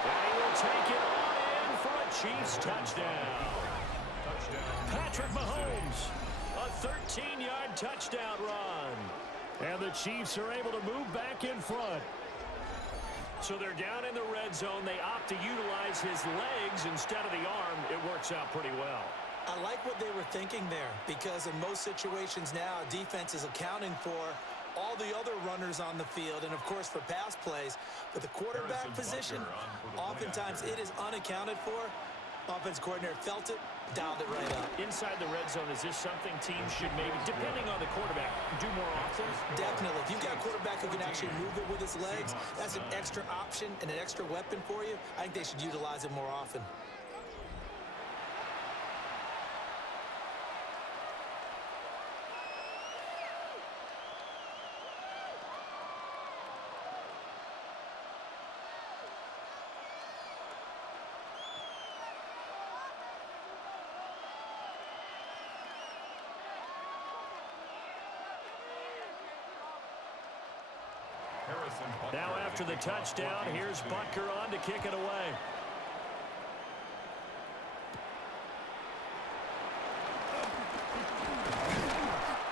And he will take it on in for a Chiefs touchdown. Patrick Mahomes, a 13-yard touchdown run. And the Chiefs are able to move back in front. So they're down in the red zone. They opt to utilize his legs instead of the arm. It works out pretty well. I like what they were thinking there because in most situations now, defense is accounting for all the other runners on the field and, of course, for pass plays. But the quarterback position, oftentimes it is unaccounted for. Offense coordinator felt it, dialed it right up. Inside the red zone, is this something teams should maybe, depending on the quarterback, do more often? Definitely. If you've got a quarterback who can actually move it with his legs, that's an extra option and an extra weapon for you. I think they should utilize it more often. Now after the touchdown, here's Butker on to kick it away.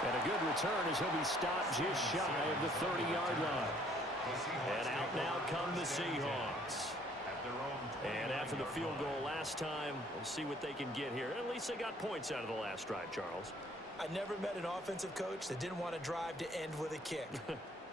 And a good return as he'll be stopped just shy of the 30-yard line. And out now come the Seahawks. And after the field goal last time, we'll see what they can get here. At least they got points out of the last drive, Charles. I never met an offensive coach that didn't want to drive to end with a kick.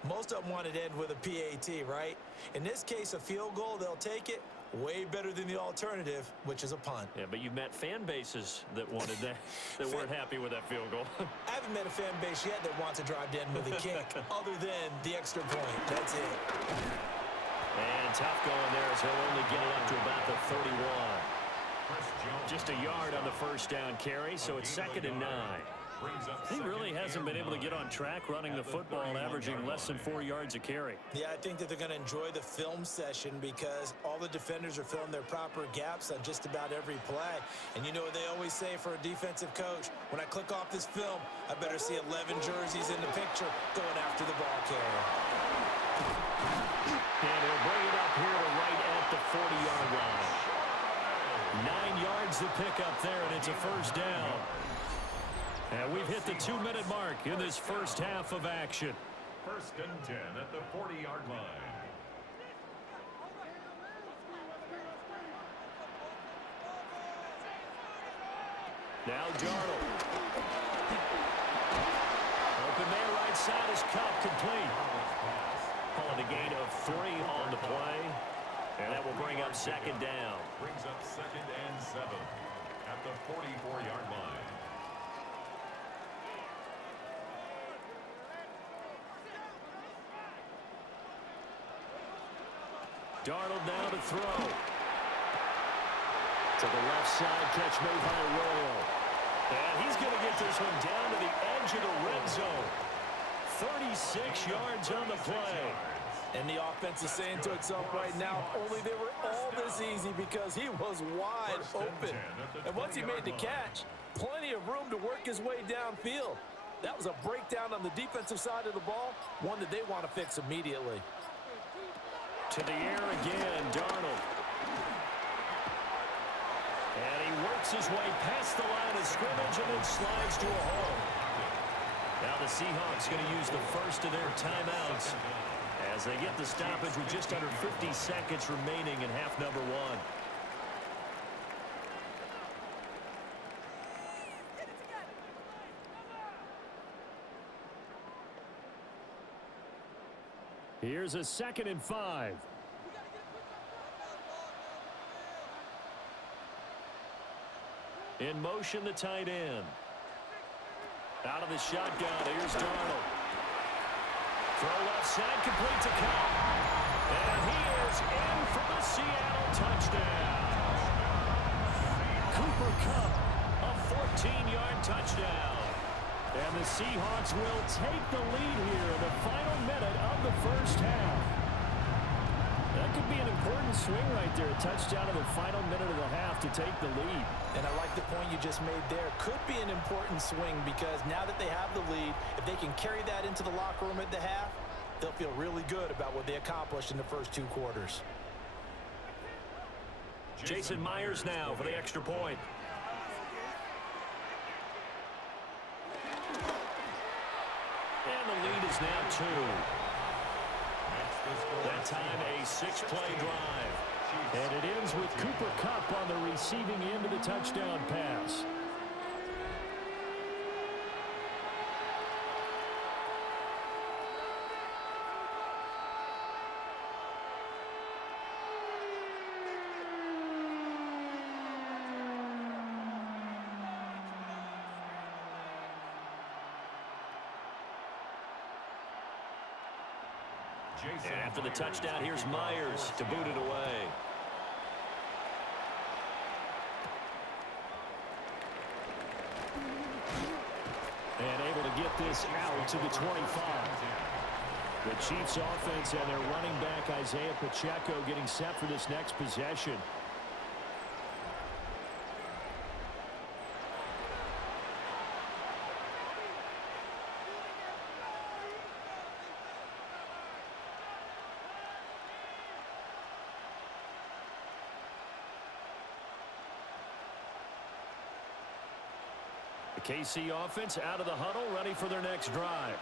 Most of them wanted to end with a PAT, right? In this case, a field goal, they'll take it. Way better than the alternative, which is a punt. Yeah, but you've met fan bases that wanted that, that weren't happy with that field goal. I haven't met a fan base yet that wants to drive to end with a kick, other than the extra point. That's it. And tough going there as he'll only get it up to about the 31. Just a yard on the first down carry, so it's 2nd and 9. He really hasn't been able to get on track running the football, averaging less than 4 yards a carry. Yeah, I think that they're going to enjoy the film session because all the defenders are filling their proper gaps on just about every play. And you know what they always say for a defensive coach? When I click off this film, I better see 11 jerseys in the picture going after the ball carrier. And he'll bring it up here to right at the 40-yard line. 9 yards to pick up there, and it's a first down. And we've hit the 2-minute mark in this first half of action. 1st and 10 at the 40-yard line. Now Darnold. Open man right side is Cup, complete. Calling a gain of 3 on the play. And that will bring up second down. Brings up 2nd and 7 at the 44-yard line. Darnold now to throw. To the left side, catch made by Arroyo. And he's going to get this one down to the edge of the red zone. 36 yards on the play. And the offense is saying to itself right now, only they were all this easy because he was wide open. And once he made the catch, plenty of room to work his way downfield. That was a breakdown on the defensive side of the ball, one that they want to fix immediately. To the air again, Darnold. And he works his way past the line of scrimmage and then slides to a hole. Now the Seahawks going to use the first of their timeouts as they get the stoppage with just under 50 seconds remaining in half number 1. Here's a 2nd and 5. In motion, the tight end. Out of the shotgun, here's Darnold. Throw left side, complete to Cup. And he is in for the Seattle touchdown. Cooper Kupp, a 14-yard touchdown. And the Seahawks will take the lead here in the final minute of the first half. That could be an important swing right there. A touchdown in the final minute of the half to take the lead. And I like the point you just made there. Could be an important swing because now that they have the lead, if they can carry that into the locker room at the half, they'll feel really good about what they accomplished in the first 2 quarters. Jason Myers now for the extra point. And the lead is now 2. That time a 6-play drive. And it ends with Cooper Kupp on the receiving end of the touchdown pass. And after the touchdown, here's Myers to boot it away. And able to get this out to the 25. The Chiefs offense and their running back Isaiah Pacheco getting set for this next possession. The KC offense out of the huddle, ready for their next drive.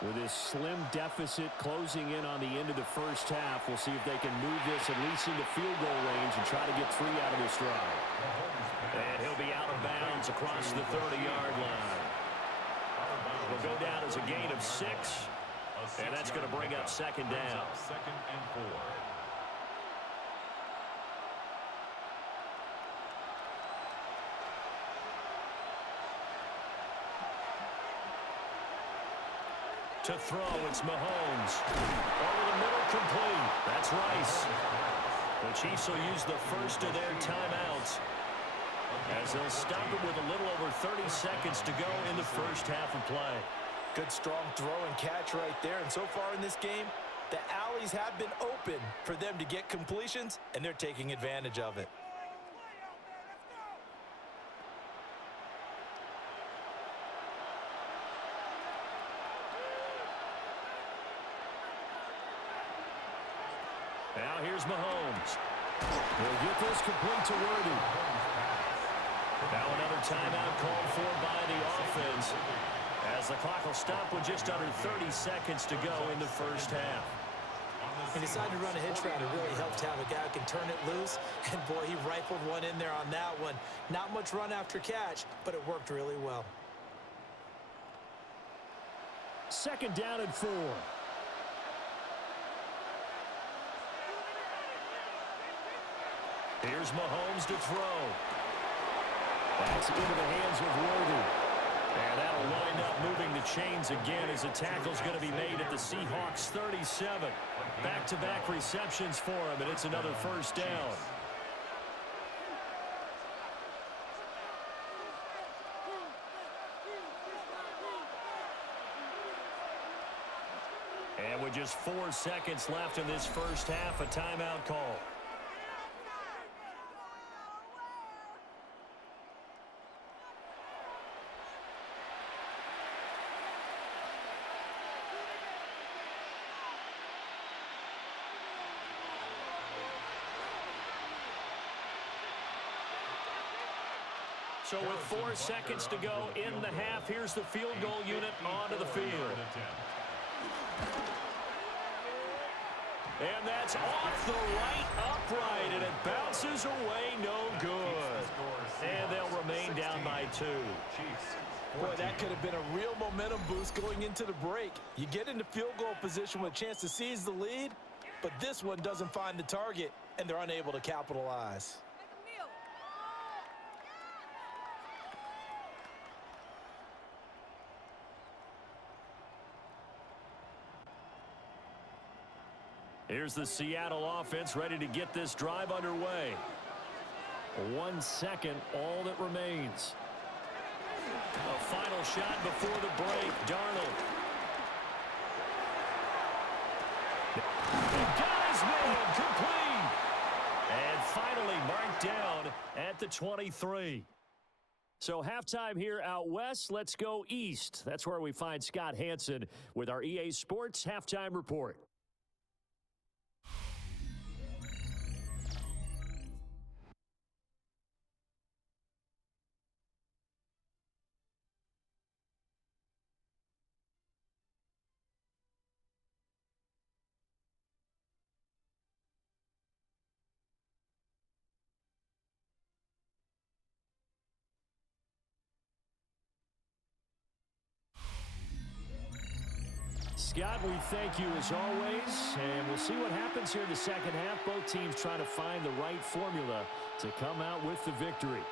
With this slim deficit closing in on the end of the first half, we'll see if they can move this at least into field goal range and try to get 3 out of this drive. And he'll be out of bounds across the 30-yard line. Will go down as a gain of 6, and that's going to bring up second down. 2nd and 4. To throw, it's Mahomes. Over the middle, complete. That's Rice. The Chiefs will use the first of their timeouts as they'll stop it with a little over 30 seconds to go in the first half of play. Good, strong throw and catch right there. And so far in this game, the alleys have been open for them to get completions, and they're taking advantage of it. Now here's Mahomes. He'll get this complete to Worthy. Now another timeout called for by the offense as the clock will stop with just under 30 seconds to go in the first half. and decided to run a hitch route. It really helped to have a guy who can turn it loose, and boy, he rifled one in there on that one. Not much run after catch, but it worked really well. Second down and 4. Here's Mahomes to throw. That's into the hands of Worthy. And that'll wind up moving the chains again as the tackle's going to be made at the Seahawks 37. Back-to-back receptions for him, and it's another first down. And with just 4 seconds left in this first half, a timeout call. So with 4 seconds to go in the half, here's the field goal unit onto the field. And that's off the right upright, and it bounces away, no good. And they'll remain down by 2. Boy, that could have been a real momentum boost going into the break. You get into field goal position with a chance to seize the lead, but this one doesn't find the target, and they're unable to capitalize. Here's the Seattle offense ready to get this drive underway. 1 second, all that remains. A final shot before the break. Darnold. The guy's man complete. And finally marked down at the 23. So halftime here out west. Let's go east. That's where we find Scott Hansen with our EA Sports Halftime Report. Scott, we thank you as always, and we'll see what happens here in the second half. Both teams trying to find the right formula to come out with the victory.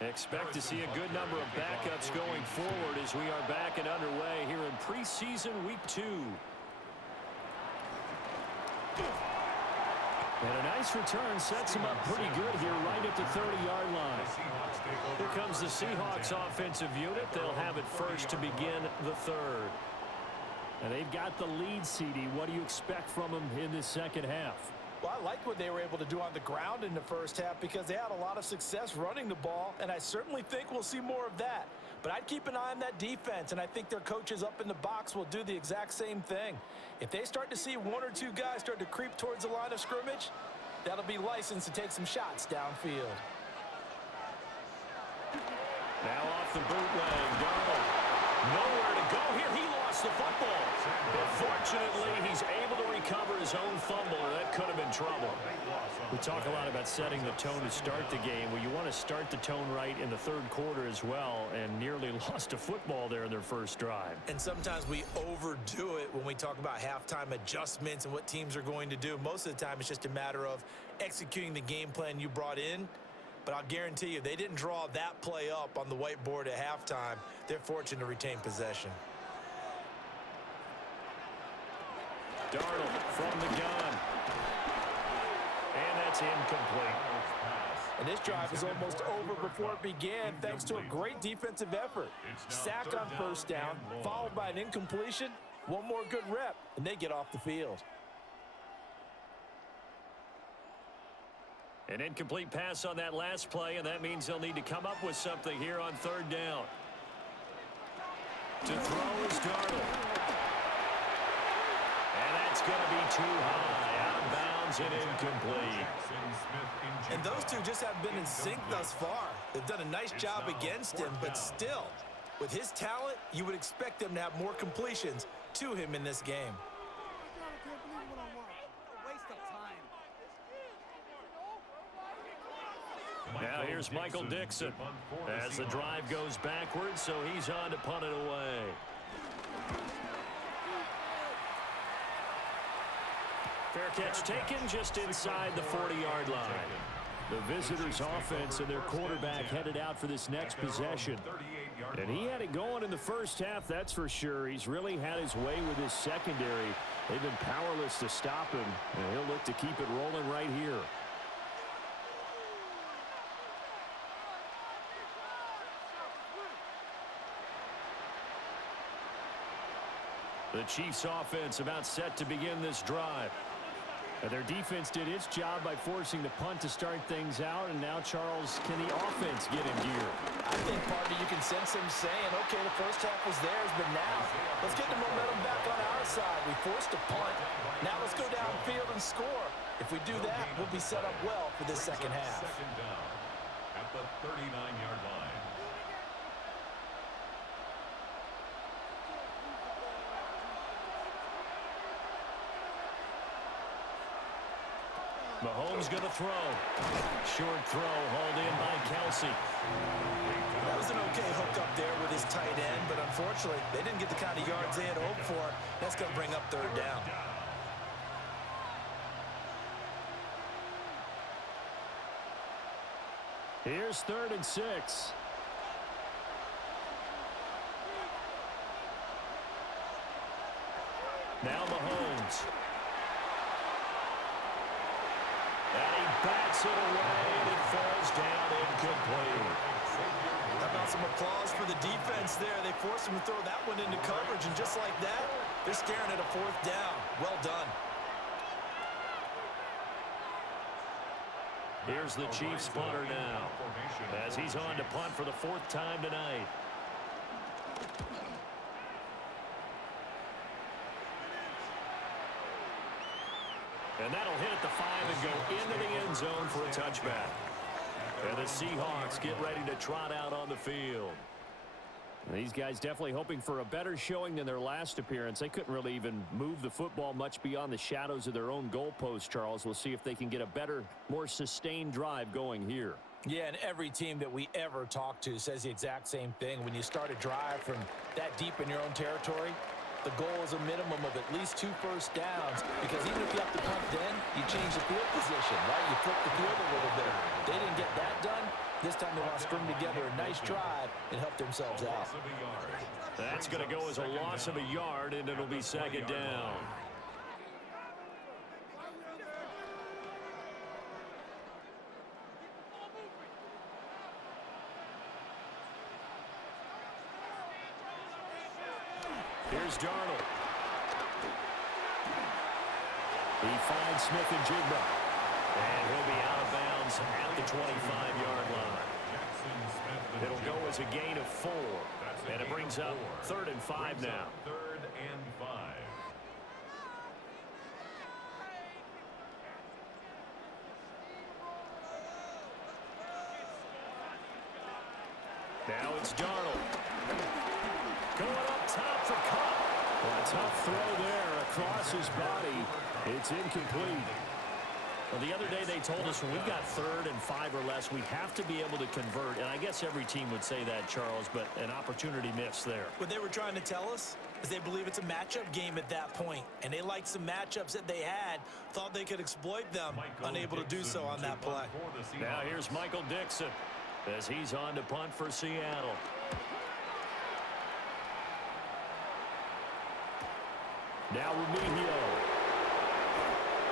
Expect to see a good number of backups going forward as we are back and underway here in preseason week 2. And a nice return sets him up pretty good here right at the 30-yard line. Here comes the Seahawks offensive unit. They'll have it first to begin the third. And they've got the lead, CD. What do you expect from them in this second half? Well, I like what they were able to do on the ground in the first half because they had a lot of success running the ball, and I certainly think we'll see more of that. But I'd keep an eye on that defense, and I think their coaches up in the box will do the exact same thing. If they start to see 1 or 2 guys start to creep towards the line of scrimmage, that'll be licensed to take some shots downfield. Now off the bootleg, Darnold. Nowhere to go here. He lost the football. But fortunately, he's able to recover his own fumble, or that could have been trouble. We talk a lot about setting the tone to start the game. Well, you want to start the tone right in the third quarter as well, and nearly lost a football there in their first drive. And sometimes we overdo it when we talk about halftime adjustments and what teams are going to do. Most of the time, it's just a matter of executing the game plan you brought in. But I'll guarantee you, they didn't draw that play up on the whiteboard at halftime. They're fortunate to retain possession. Darnold from the gun. And that's incomplete. And this drive is almost over before it began thanks to a great defensive effort. Sack on first down, followed by an incompletion. One more good rep, and they get off the field. An incomplete pass on that last play, and that means they'll need to come up with something here on third down. To throw is Darnold. And that going to be too high. Out of bounds and incomplete. And those two just haven't been in sync thus far. They've done a nice job against him, but still, with his talent, you would expect them to have more completions to him in this game. Now here's Michael Dixon as the drive goes backwards, so he's on to punt it away. Fair catch taken just inside the 40-yard line. The visitors' offense and their quarterback headed out for this next possession. And he had it going in the first half, that's for sure. He's really had his way with his secondary. They've been powerless to stop him, and he'll look to keep it rolling right here. The Chiefs' offense about set to begin this drive. And their defense did its job by forcing the punt to start things out. And now, Charles, can the offense get in gear? I think, partner, you can sense him saying, okay, the first half was theirs, but now let's get the momentum back on our side. We forced a punt. Now let's go downfield and score. If we do that, we'll be set up well for this second half. Second down at the 39-yard line. Mahomes going to throw. Short throw hauled in by Kelsey. That was an okay hook up there with his tight end, but unfortunately, they didn't get the kind of yards they had hoped for. That's going to bring up third down. Here's 3rd and 6. Now Mahomes. And he bats it away, and it falls down incomplete. How about some applause for the defense there? They forced him to throw that one into coverage, and just like that, they're staring at a 4th down. Well done. Here's the Chiefs punter now, as he's on to punt for the 4th time tonight. And that'll hit at the 5 and go into the end zone for a touchback. And the Seahawks get ready to trot out on the field. These guys definitely hoping for a better showing than their last appearance. They couldn't really even move the football much beyond the shadows of their own goalpost, Charles. We'll see if they can get a better, more sustained drive going here. Yeah, and every team that we ever talk to says the exact same thing. When you start a drive from that deep in your own territory, the goal is a minimum of at least 2 first downs, because even if you have to punt then, you change the field position, right? You flip the field a little bit. They didn't get that done. This time they want to string together a nice drive and help themselves out. That's going to go as a loss of a yard, and it'll be 2nd down. Here's Darnold. He finds Smith and Jigba. And he'll be out of bounds at the 25-yard line. It'll go as a gain of 4. And it brings up 3rd and 5 now. 3rd and 5. Now it's Darnold. Going up top for Cup. Well, a tough throw there across his body. It's incomplete. Well, the other day they told us when we've got 3rd and 5 or less, we have to be able to convert. And I guess every team would say that, Charles, but an opportunity missed there. What they were trying to tell us is they believe it's a matchup game at that point. And they liked some matchups that they had, thought they could exploit them, unable to do so on that play. Now here's Michael Dixon as he's on to punt for Seattle. Now Remigio.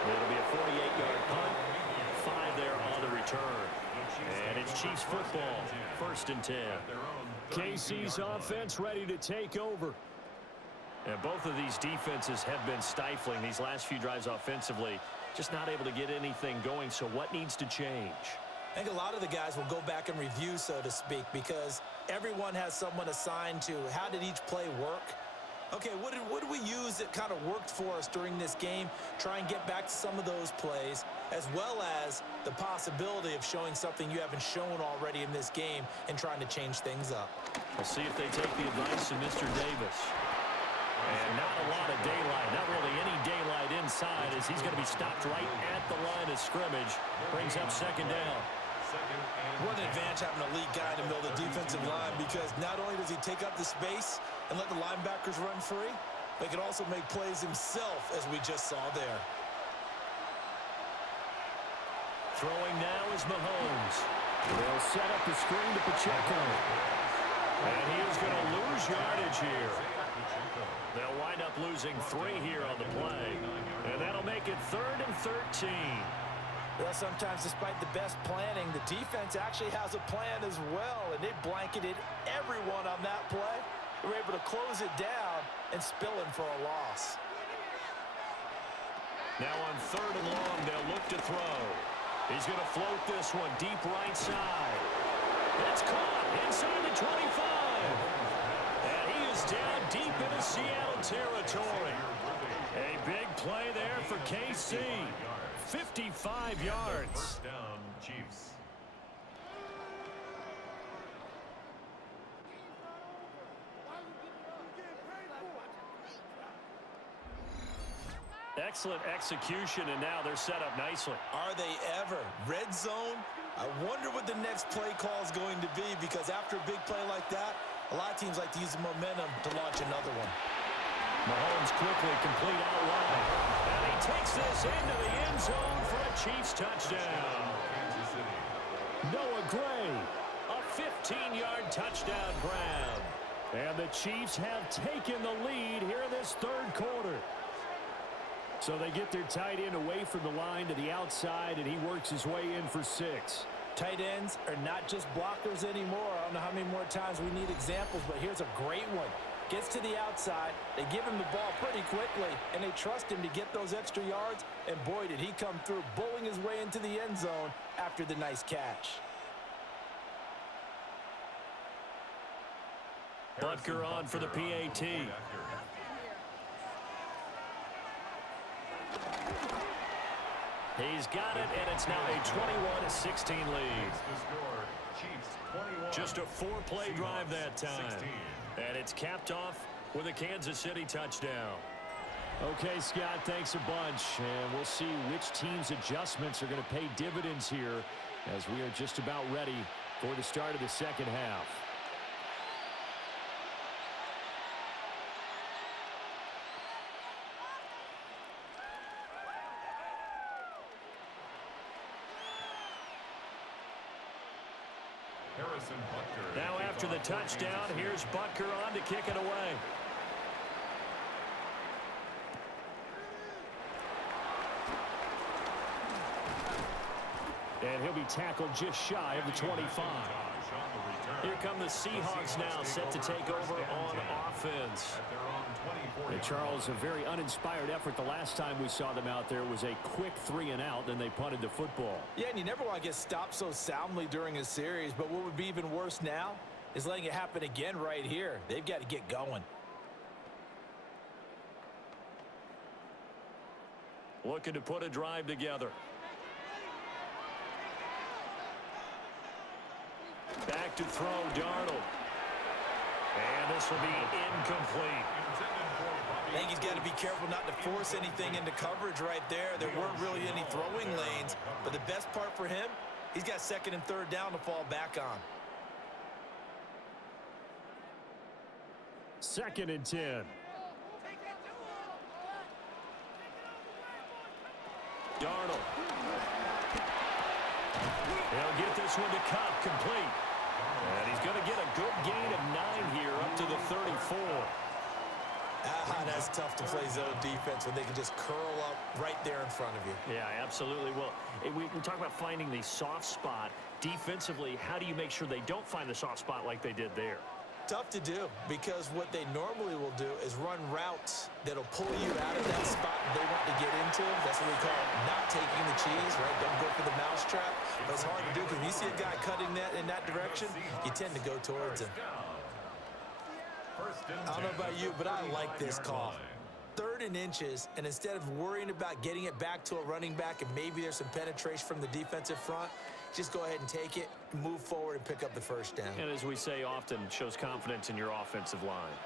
It'll be a 48-yard punt. 5 there on the return. And it's Chiefs football. 1st and 10. KC's offense ready to take over. And both of these defenses have been stifling these last few drives offensively. Just not able to get anything going. So what needs to change? I think a lot of the guys will go back and review, so to speak, because everyone has someone assigned to how did each play work. Okay, what did we use that kind of worked for us during this game? Try and get back to some of those plays, as well as the possibility of showing something you haven't shown already in this game and trying to change things up. We'll see if they take the advice of Mr. Davis. And not a lot of daylight, not really any daylight inside, as he's going to be stopped right at the line of scrimmage. Brings up second down. What an advantage having a lead guy in the middle of the defensive line, because not only does he take up the space and let the linebackers run free, but he can also make plays himself, as we just saw there. Throwing now is Mahomes. They'll set up the screen to Pacheco. And he is going to lose yardage here. They'll wind up losing 3 here on the play. And that'll make it 3rd and 13. Well, sometimes despite the best planning, the defense actually has a plan as well, and they blanketed everyone on that play. They were able to close it down and spill him for a loss. Now on 3rd and long, they'll look to throw. He's going to float this one deep right side. It's caught inside the 25. And he is down deep into Seattle territory. A big play there for KC. 55 yards. First down, Chiefs. Excellent execution, and now they're set up nicely. Are they ever? Red zone? I wonder what the next play call is going to be, because after a big play like that, a lot of teams like to use the momentum to launch another one. Mahomes quickly complete out wide. And he takes this into the end zone for a Chiefs touchdown. Noah Gray, a 15-yard touchdown grab. And the Chiefs have taken the lead here in this 3rd quarter. So they get their tight end away from the line to the outside, and he works his way in for 6. Tight ends are not just blockers anymore. I don't know how many more times we need examples, but here's a great one. Gets to the outside, they give him the ball pretty quickly, and they trust him to get those extra yards, and boy, did he come through, bowling his way into the end zone after the nice catch. Butker on for the PAT. He's got it, and it's now a 21-16 lead. Just a 4-play drive that time. And it's capped off with a Kansas City touchdown. Okay, Scott, thanks a bunch. And we'll see which team's adjustments are going to pay dividends here as we are just about ready for the start of the second half. Now after the touchdown, here's Butker on to kick it away. And he'll be tackled just shy of the 25. Here come the Seahawks now, set to take over on offense. And Charles, a very uninspired effort the last time we saw them out there was a quick 3-and-out, then they punted the football. Yeah, and you never want to get stopped so soundly during a series, but what would be even worse now is letting it happen again right here. They've got to get going. Looking to put a drive together. Back to throw, Darnold. And this will be incomplete. I think he's got to be careful not to force anything into coverage right there. There weren't really any throwing lanes, but the best part for him, he's got 2nd and 3rd down to fall back on. 2nd and 10. Darnold. He'll get this one to Cup, complete. And he's going to get a good gain of 9 here up to the 34. That's tough to play zone defense when they can just curl up right there in front of you. Yeah, absolutely. Well, we talk about finding the soft spot. Defensively, how do you make sure they don't find the soft spot like they did there? Tough to do, because what they normally will do is run routes that'll pull you out of that spot they want to get into. That's what we call not taking the cheese, right? Don't go for the mousetrap. But it's hard to do, because when you see a guy cutting that in that direction, you tend to go towards him. I don't know about you, but I like this call. 3rd and inches, and instead of worrying about getting it back to a running back and maybe there's some penetration from the defensive front, just go ahead and take it, move forward, and pick up the first down. And as we say often, shows confidence in your offensive line.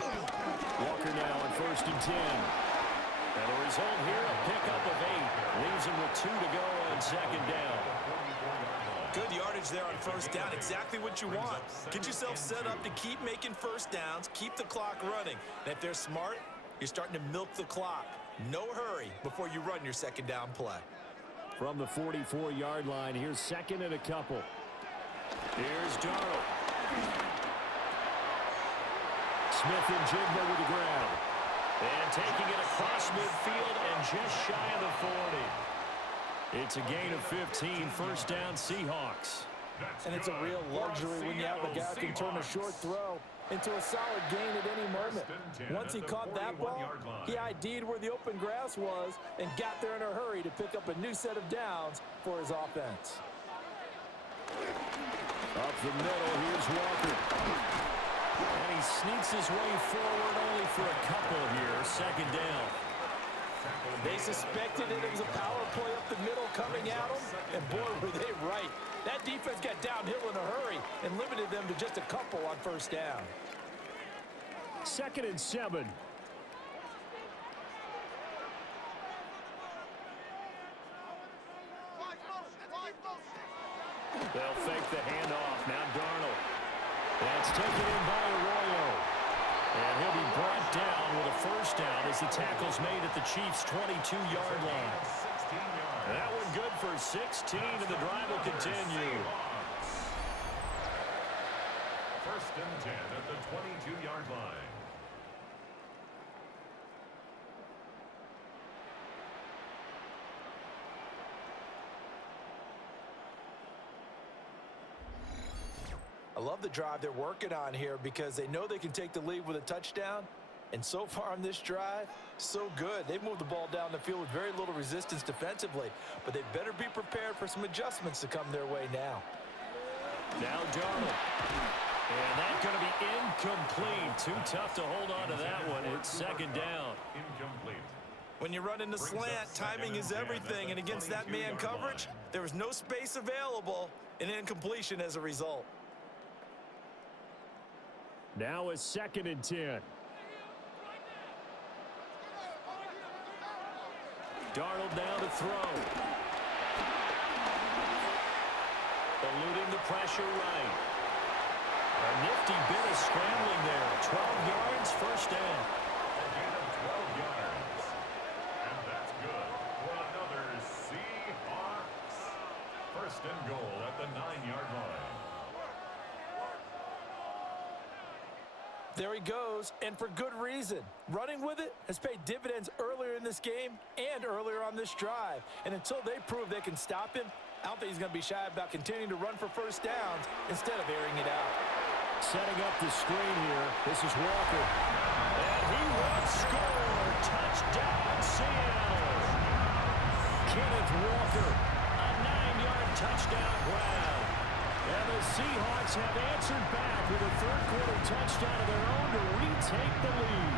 Walker now on 1st and 10. And the result here, a pickup of 8. Leaves him with 2 to go on 2nd down. Good yardage there on 1st down. Exactly what you want. Get yourself set up to keep making 1st downs, keep the clock running. And if they're smart, you're starting to milk the clock. No hurry before you run your 2nd down play. From the 44-yard line, here's 2nd and a couple. Here's Darnold. Smith and Jigba with the ground. And taking it across midfield and just shy of the 40. It's a gain of 15, 1st down Seahawks. And it's a real luxury when you have a guy who can turn a short throw into a solid gain at any moment. Once he caught that ball, he ID'd where the open grass was and got there in a hurry to pick up a new set of downs for his offense. Up the middle, here's Walker. And he sneaks his way forward only for a couple here, 2nd down. They suspected it was a power play up the middle coming at them, and boy, were they right. That defense got downhill in a hurry and limited them to just a couple on 1st down. 2nd and 7. They'll fake the handoff. Now Darnold. That's taken in by Arroyo. And he'll be brought down with a 1st down as the tackle's made at the Chiefs' 22-yard line. That one good for 16, and the drive will continue. 1st and 10 at the 22-yard line. I love the drive they're working on here because they know they can take the lead with a touchdown. And so far on this drive, so good. They've moved the ball down the field with very little resistance defensively, but they better be prepared for some adjustments to come their way now. Now Darnold. And that's going to be incomplete. Too tough to hold on to that one. It's 2nd down. Incomplete. When you run in the slant, timing is everything, and against that man coverage, there was no space available, and incompletion as a result. Now a 2nd and 10. Darnold down to throw. Eluding the pressure right. A nifty bit of scrambling there. 12 yards, 1st down. A gain of 12 yards. And that's good for another Seahawks. 1st and goal at the 9-yard line. There he goes, and for good reason. Running with it has paid dividends earlier in this game and earlier on this drive. And until they prove they can stop him, I don't think he's going to be shy about continuing to run for 1st downs instead of airing it out. Setting up the screen here. This is Walker. And he will score. Touchdown, Seattle. Kenneth Walker, a 9-yard touchdown grab. And the Seahawks have answered back with a 3rd-quarter touchdown of their own to retake the lead.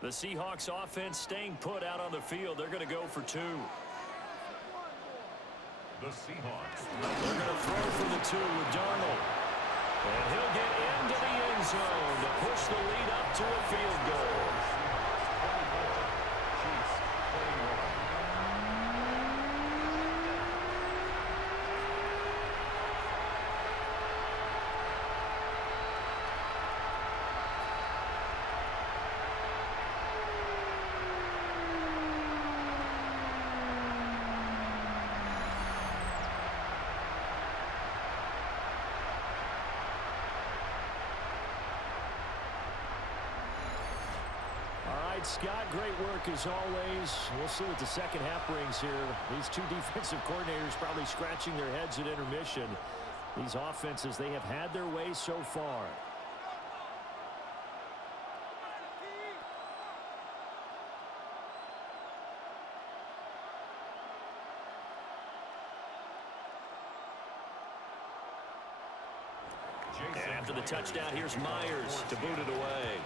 The Seahawks offense staying put out on the field. They're going to go for 2. The Seahawks. They're going to throw for the 2 with Darnold. And he'll get into the end zone to push the lead up to a field goal. Chiefs 21. Scott, great work as always. We'll see what the second half brings here. These two defensive coordinators probably scratching their heads at intermission. These offenses, they have had their way so far. After the touchdown, here's Myers to boot it away.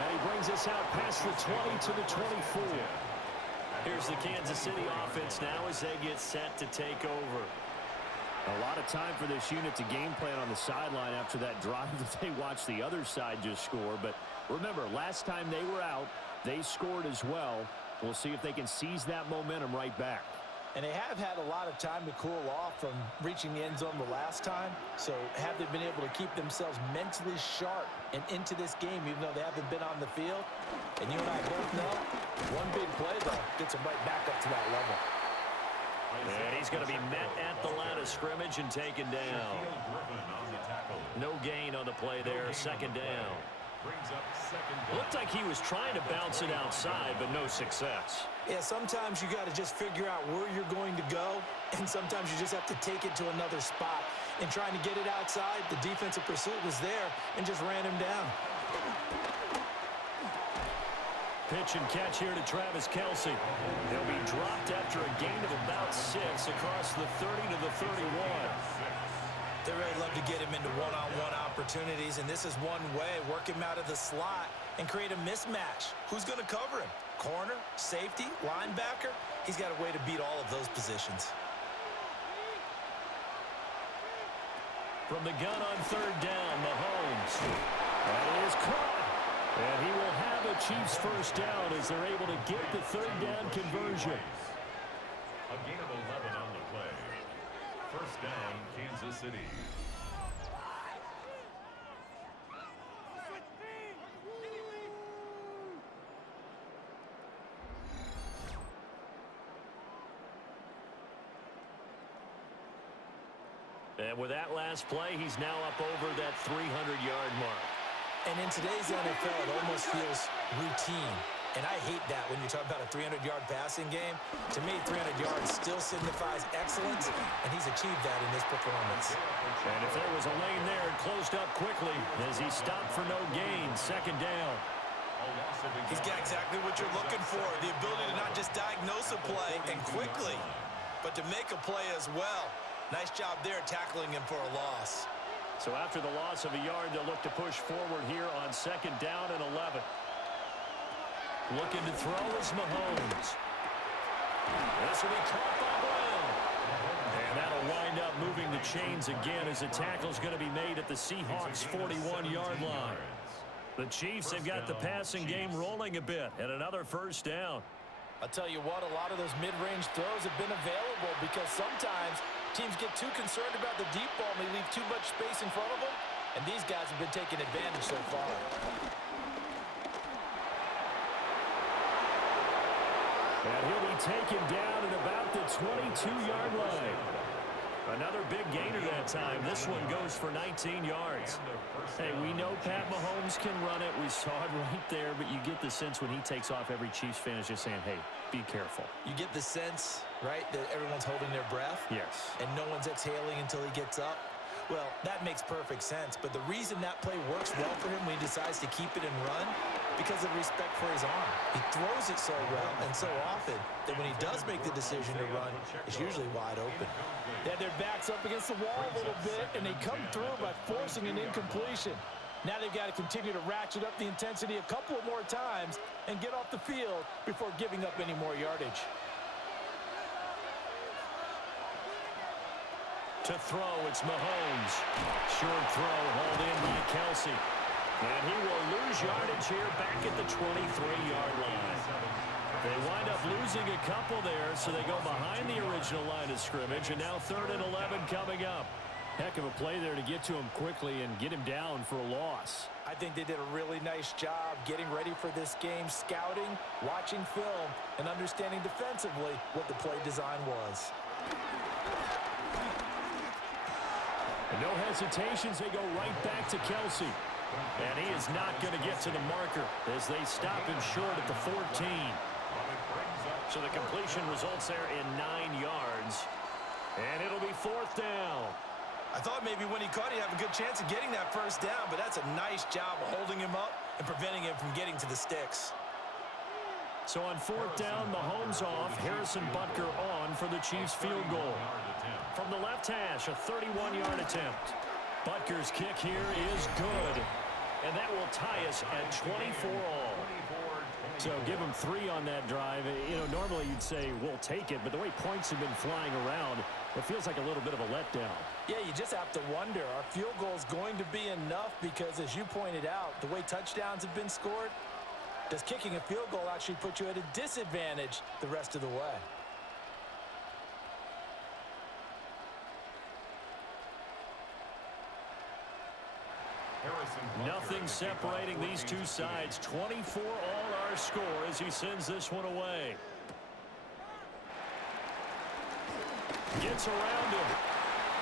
And he brings us out past the 20 to the 24. Here's the Kansas City offense now as they get set to take over. A lot of time for this unit to game plan on the sideline after that drive that they watched the other side just score. But remember, last time they were out, they scored as well. We'll see if they can seize that momentum right back. And they have had a lot of time to cool off from reaching the end zone the last time. So have they been able to keep themselves mentally sharp and into this game, even though they haven't been on the field? And you and I both know, one big play, though, gets them right back up to that level. And he's going to be met at the line of scrimmage and taken down. No gain on the play there, second down. Looked like he was trying to bounce it outside, but no success. Yeah, sometimes you got to just figure out where you're going to go, and sometimes you just have to take it to another spot. And trying to get it outside, the defensive pursuit was there and just ran him down. Pitch and catch here to Travis Kelce. He'll be dropped after a gain of about 6 across the 30 to the 31. They really love to get him into one-on-one opportunities, and this is one way. Work him out of the slot and create a mismatch. Who's going to cover him? Corner, safety, linebacker? He's got a way to beat all of those positions. From the gun on third down, Mahomes. That is caught. And he will have a Chiefs first down as they're able to get the third down conversion. A gain of 11 on the play. First down, Kansas City. And with that last play, he's now up over that 300-yard mark. And in today's NFL, it almost feels routine. And I hate that when you talk about a 300-yard passing game. To me, 300 yards still signifies excellence, and he's achieved that in this performance. And if there was a lane there, it closed up quickly as he stopped for no gain. Second down. He's got exactly what you're looking for, the ability to not just diagnose a play and quickly, but to make a play as well. Nice job there tackling him for a loss. So after the loss of a yard, they'll look to push forward here on second down and 11. Looking to throw is Mahomes. This will be caught by Brown. And that'll wind up moving the chains again as the tackle's going to be made at the Seahawks' 41-yard line. The Chiefs have got the passing game rolling a bit and another first down. I'll tell you what, a lot of those mid-range throws have been available because sometimes teams get too concerned about the deep ball and they leave too much space in front of them, and these guys have been taking advantage so far. And he'll be taken down at about the 22-yard line. Another big gainer that time. This one goes for 19 yards. Hey, we know Pat Mahomes can run it. We saw it right there, but you get the sense when he takes off, every Chiefs fan is just saying, hey, be careful. You get the sense, right, that everyone's holding their breath? Yes. And no one's exhaling until he gets up? Well, that makes perfect sense, but the reason that play works well for him when he decides to keep it and run, because of respect for his arm. He throws it so well and so often that when he does make the decision to run, it's usually wide open. They had their backs up against the wall a little bit, and they come through by forcing an incompletion. Now they've got to continue to ratchet up the intensity a couple of more times and get off the field before giving up any more yardage. To throw, it's Mahomes. Short throw, hauled in by Kelce. And he will lose yardage here back at the 23-yard line. They wind up losing a couple there, so they go behind the original line of scrimmage, and now 3rd and 11 coming up. Heck of a play there to get to him quickly and get him down for a loss. I think they did a really nice job getting ready for this game, scouting, watching film, and understanding defensively what the play design was. No hesitations. They go right back to Kelsey. And he is not going to get to the marker as they stop him short at the 14. So the completion results there in 9 yards. And it'll be 4th down. I thought maybe when he caught, he'd have a good chance of getting that first down, but that's a nice job of holding him up and preventing him from getting to the sticks. So on 4th down, Mahomes off, Harrison Butker on for the Chiefs field goal. From the left hash, a 31-yard attempt. Butker's kick here is good, and that will tie us at 24 all. So give him 3 on that drive. You know, normally you'd say we'll take it, but the way points have been flying around, it feels like a little bit of a letdown. Yeah, you just have to wonder, are field goals going to be enough? Because as you pointed out, the way touchdowns have been scored, does kicking a field goal actually put you at a disadvantage the rest of the way? Nothing separating these two sides. 24 all our score as he sends this one away. Gets around him.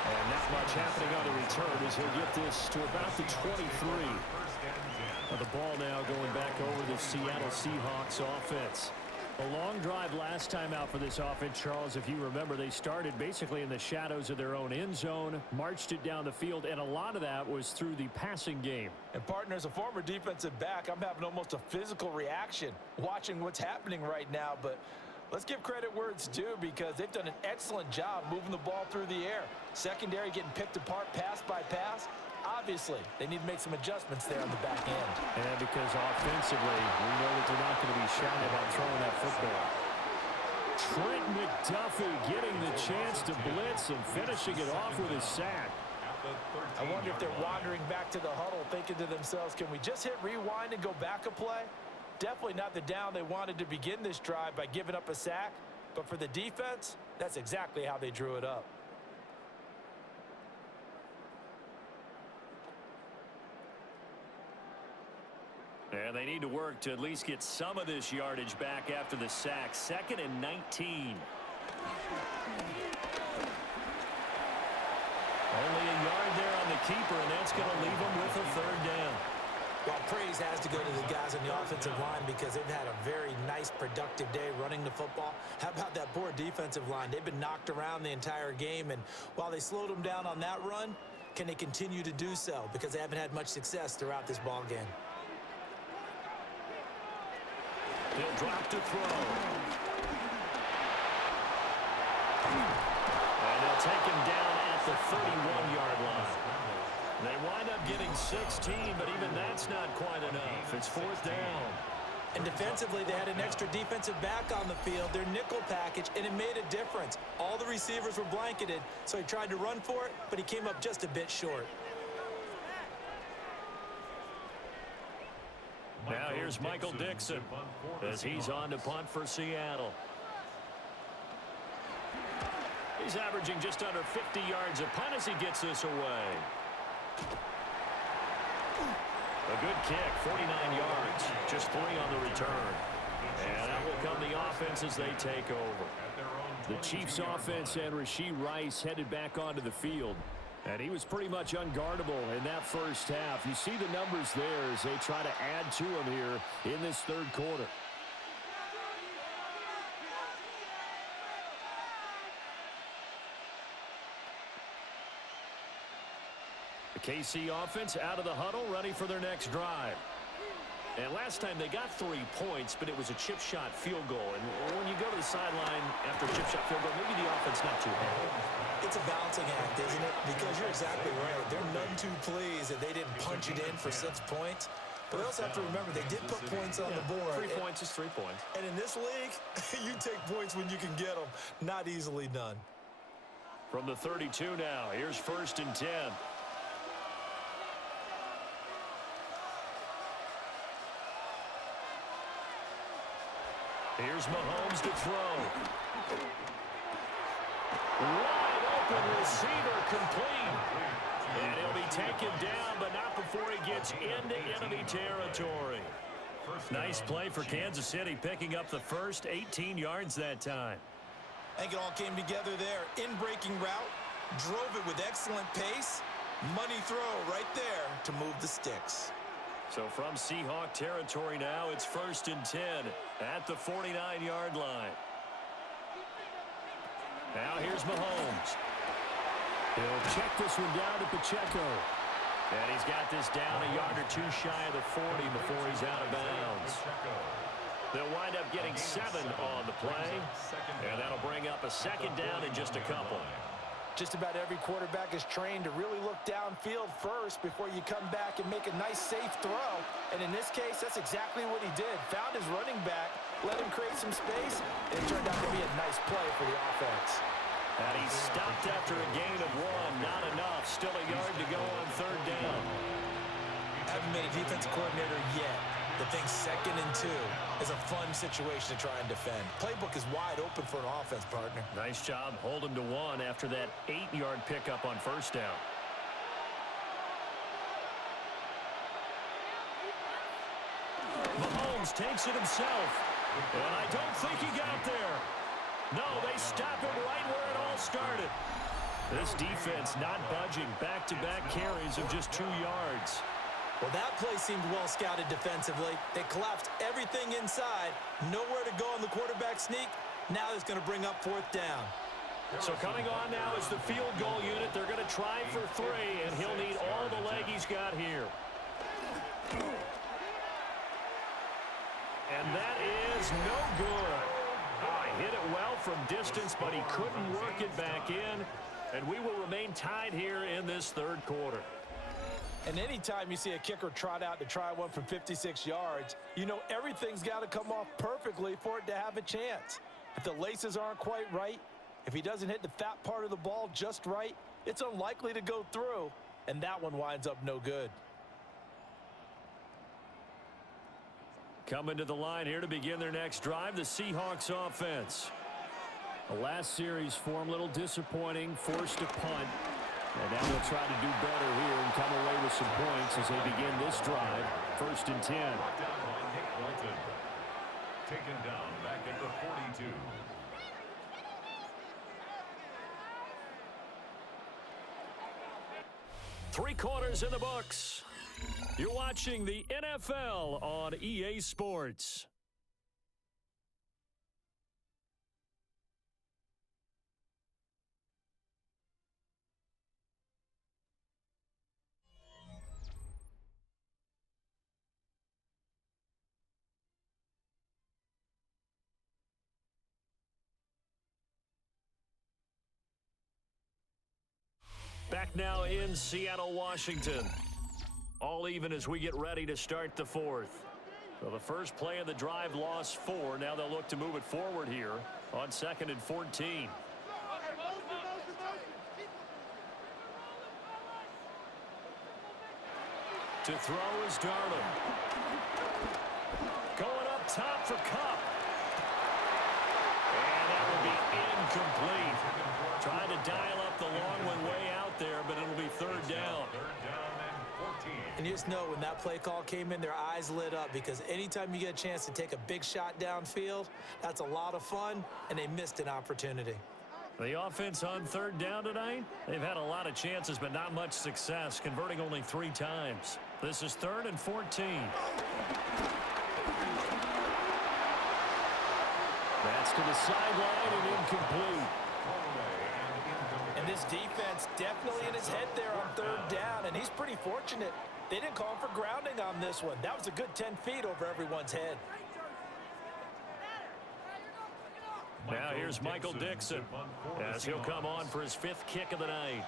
And not much happening on the return as he'll get this to about the 23. Now the ball now going back over the Seattle Seahawks offense. A long drive last time out for this offense, Charles. If you remember, they started basically in the shadows of their own end zone, marched it down the field, and a lot of that was through the passing game. And partner, as a former defensive back, I'm having almost a physical reaction watching what's happening right now. But let's give credit where it's due, because they've done an excellent job moving the ball through the air. Secondary getting picked apart pass by pass. Obviously, they need to make some adjustments there on the back end. And because offensively, we know that they're not going to be shy about throwing that football. Trent McDuffie getting the chance to blitz and finishing it off with a sack. I wonder if they're wandering back to the huddle thinking to themselves, can we just hit rewind and go back a play? Definitely not the down they wanted to begin this drive by giving up a sack. But for the defense, that's exactly how they drew it up. And they need to work to at least get some of this yardage back after the sack. 2nd and 19. Only a yard there on the keeper, and that's going to leave them with a 3rd down. Well, praise has to go to the guys on the offensive line because they've had a very nice, productive day running the football. How about that poor defensive line? They've been knocked around the entire game, and while they slowed them down on that run, can they continue to do so? Because they haven't had much success throughout this ball game. He'll drop to throw. And they'll take him down at the 31-yard line. They wind up getting 16, but even that's not quite enough. It's 4th down. And defensively, they had an extra defensive back on the field, their nickel package, and it made a difference. All the receivers were blanketed, so he tried to run for it, but he came up just a bit short. Now here's Michael Dixon as he's on to punt for Seattle. He's averaging just under 50 yards a punt as he gets this away. A good kick, 49 yards, just 3 on the return. And that will come the offense as they take over. The Chiefs offense and Rashee Rice headed back onto the field. And he was pretty much unguardable in that first half. You see the numbers there as they try to add to him here in this 3rd quarter. The KC offense out of the huddle, ready for their next drive. And last time they got 3 points, but it was a chip shot field goal. And when you go to the sideline after a chip shot field goal, maybe the offense not too happy. It's a balancing act, isn't it? Because you're exactly right. They're none too pleased that they didn't punch it in for 6 points. But they also have to remember they did put points on the board. 3 points is 3 points. And in this league, you take points when you can get them. Not easily done. From the 32 now, here's 1st and 10. Here's Mahomes to throw. Wide open receiver complete. And he'll be taken down, but not before he gets into enemy territory. Nice play for Kansas City, picking up the first 18 yards that time. I think it all came together there. In-breaking route, drove it with excellent pace, Money throw right there to move the sticks. So from Seahawk territory now, it's 1st and 10 at the 49-yard line. Now here's Mahomes. He'll check this one down to Pacheco. And he's got this down a yard or two shy of the 40 before he's out of bounds. They'll wind up getting 7 on the play. And that'll bring up a 2nd down in just a couple. Just about every quarterback is trained to really look downfield first before you come back and make a nice, safe throw. And in this case, that's exactly what he did. Found his running back, let him create some space, and it turned out to be a nice play for the offense. And he stopped after a gain of 1. Not enough. Still a yard to go on 3rd down. Haven't been a defensive coordinator yet. The thing 2nd and 2 is a fun situation to try and defend. Playbook is wide open for an offense, partner. Nice job holding to 1 after that 8-yard pickup on 1st down. Mahomes takes it himself. And I don't think he got there. No, they stop him right where it all started. This defense not budging. Back-to-back carries of just 2 yards. Well, that play seemed well scouted defensively. They collapsed everything inside. Nowhere to go on the quarterback sneak. Now it's going to bring up 4th down. So coming on now is the field goal unit. They're going to try for 3, and he'll need all the leg he's got here. And that is no good. He hit it well from distance, but he couldn't work it back in. And we will remain tied here in this 3rd quarter. And anytime you see a kicker trot out to try one from 56 yards, you know everything's got to come off perfectly for it to have a chance. If the laces aren't quite right, if he doesn't hit the fat part of the ball just right, it's unlikely to go through, and that one winds up no good. Coming to the line here to begin their next drive, the Seahawks offense. The last series for him, a little disappointing, forced a punt. And now they'll try to do better here and come away with some points as they begin this drive. 1st and 10. Taken down back at the 42. Three quarters in the books. You're watching the NFL on EA Sports. Back now in Seattle, Washington. All even as we get ready to start the 4th. So the first play of the drive lost 4. Now they'll look to move it forward here on 2nd and 14. To throw is Darnold. Going up top for Kupp. And that will be incomplete. Trying to dial up the long one way out there, but it'll be 3rd down. And you just know when that play call came in, their eyes lit up, because anytime you get a chance to take a big shot downfield, that's a lot of fun, and they missed an opportunity. The offense on 3rd down tonight, they've had a lot of chances, but not much success, converting only 3 times. This is 3rd and 14. That's to the sideline and incomplete. And this defense definitely in his head there on 3rd down, and he's pretty fortunate. They didn't call him for grounding on this one. That was a good 10 feet over everyone's head. Now here's Michael Dixon as he'll come on for his 5th kick of the night.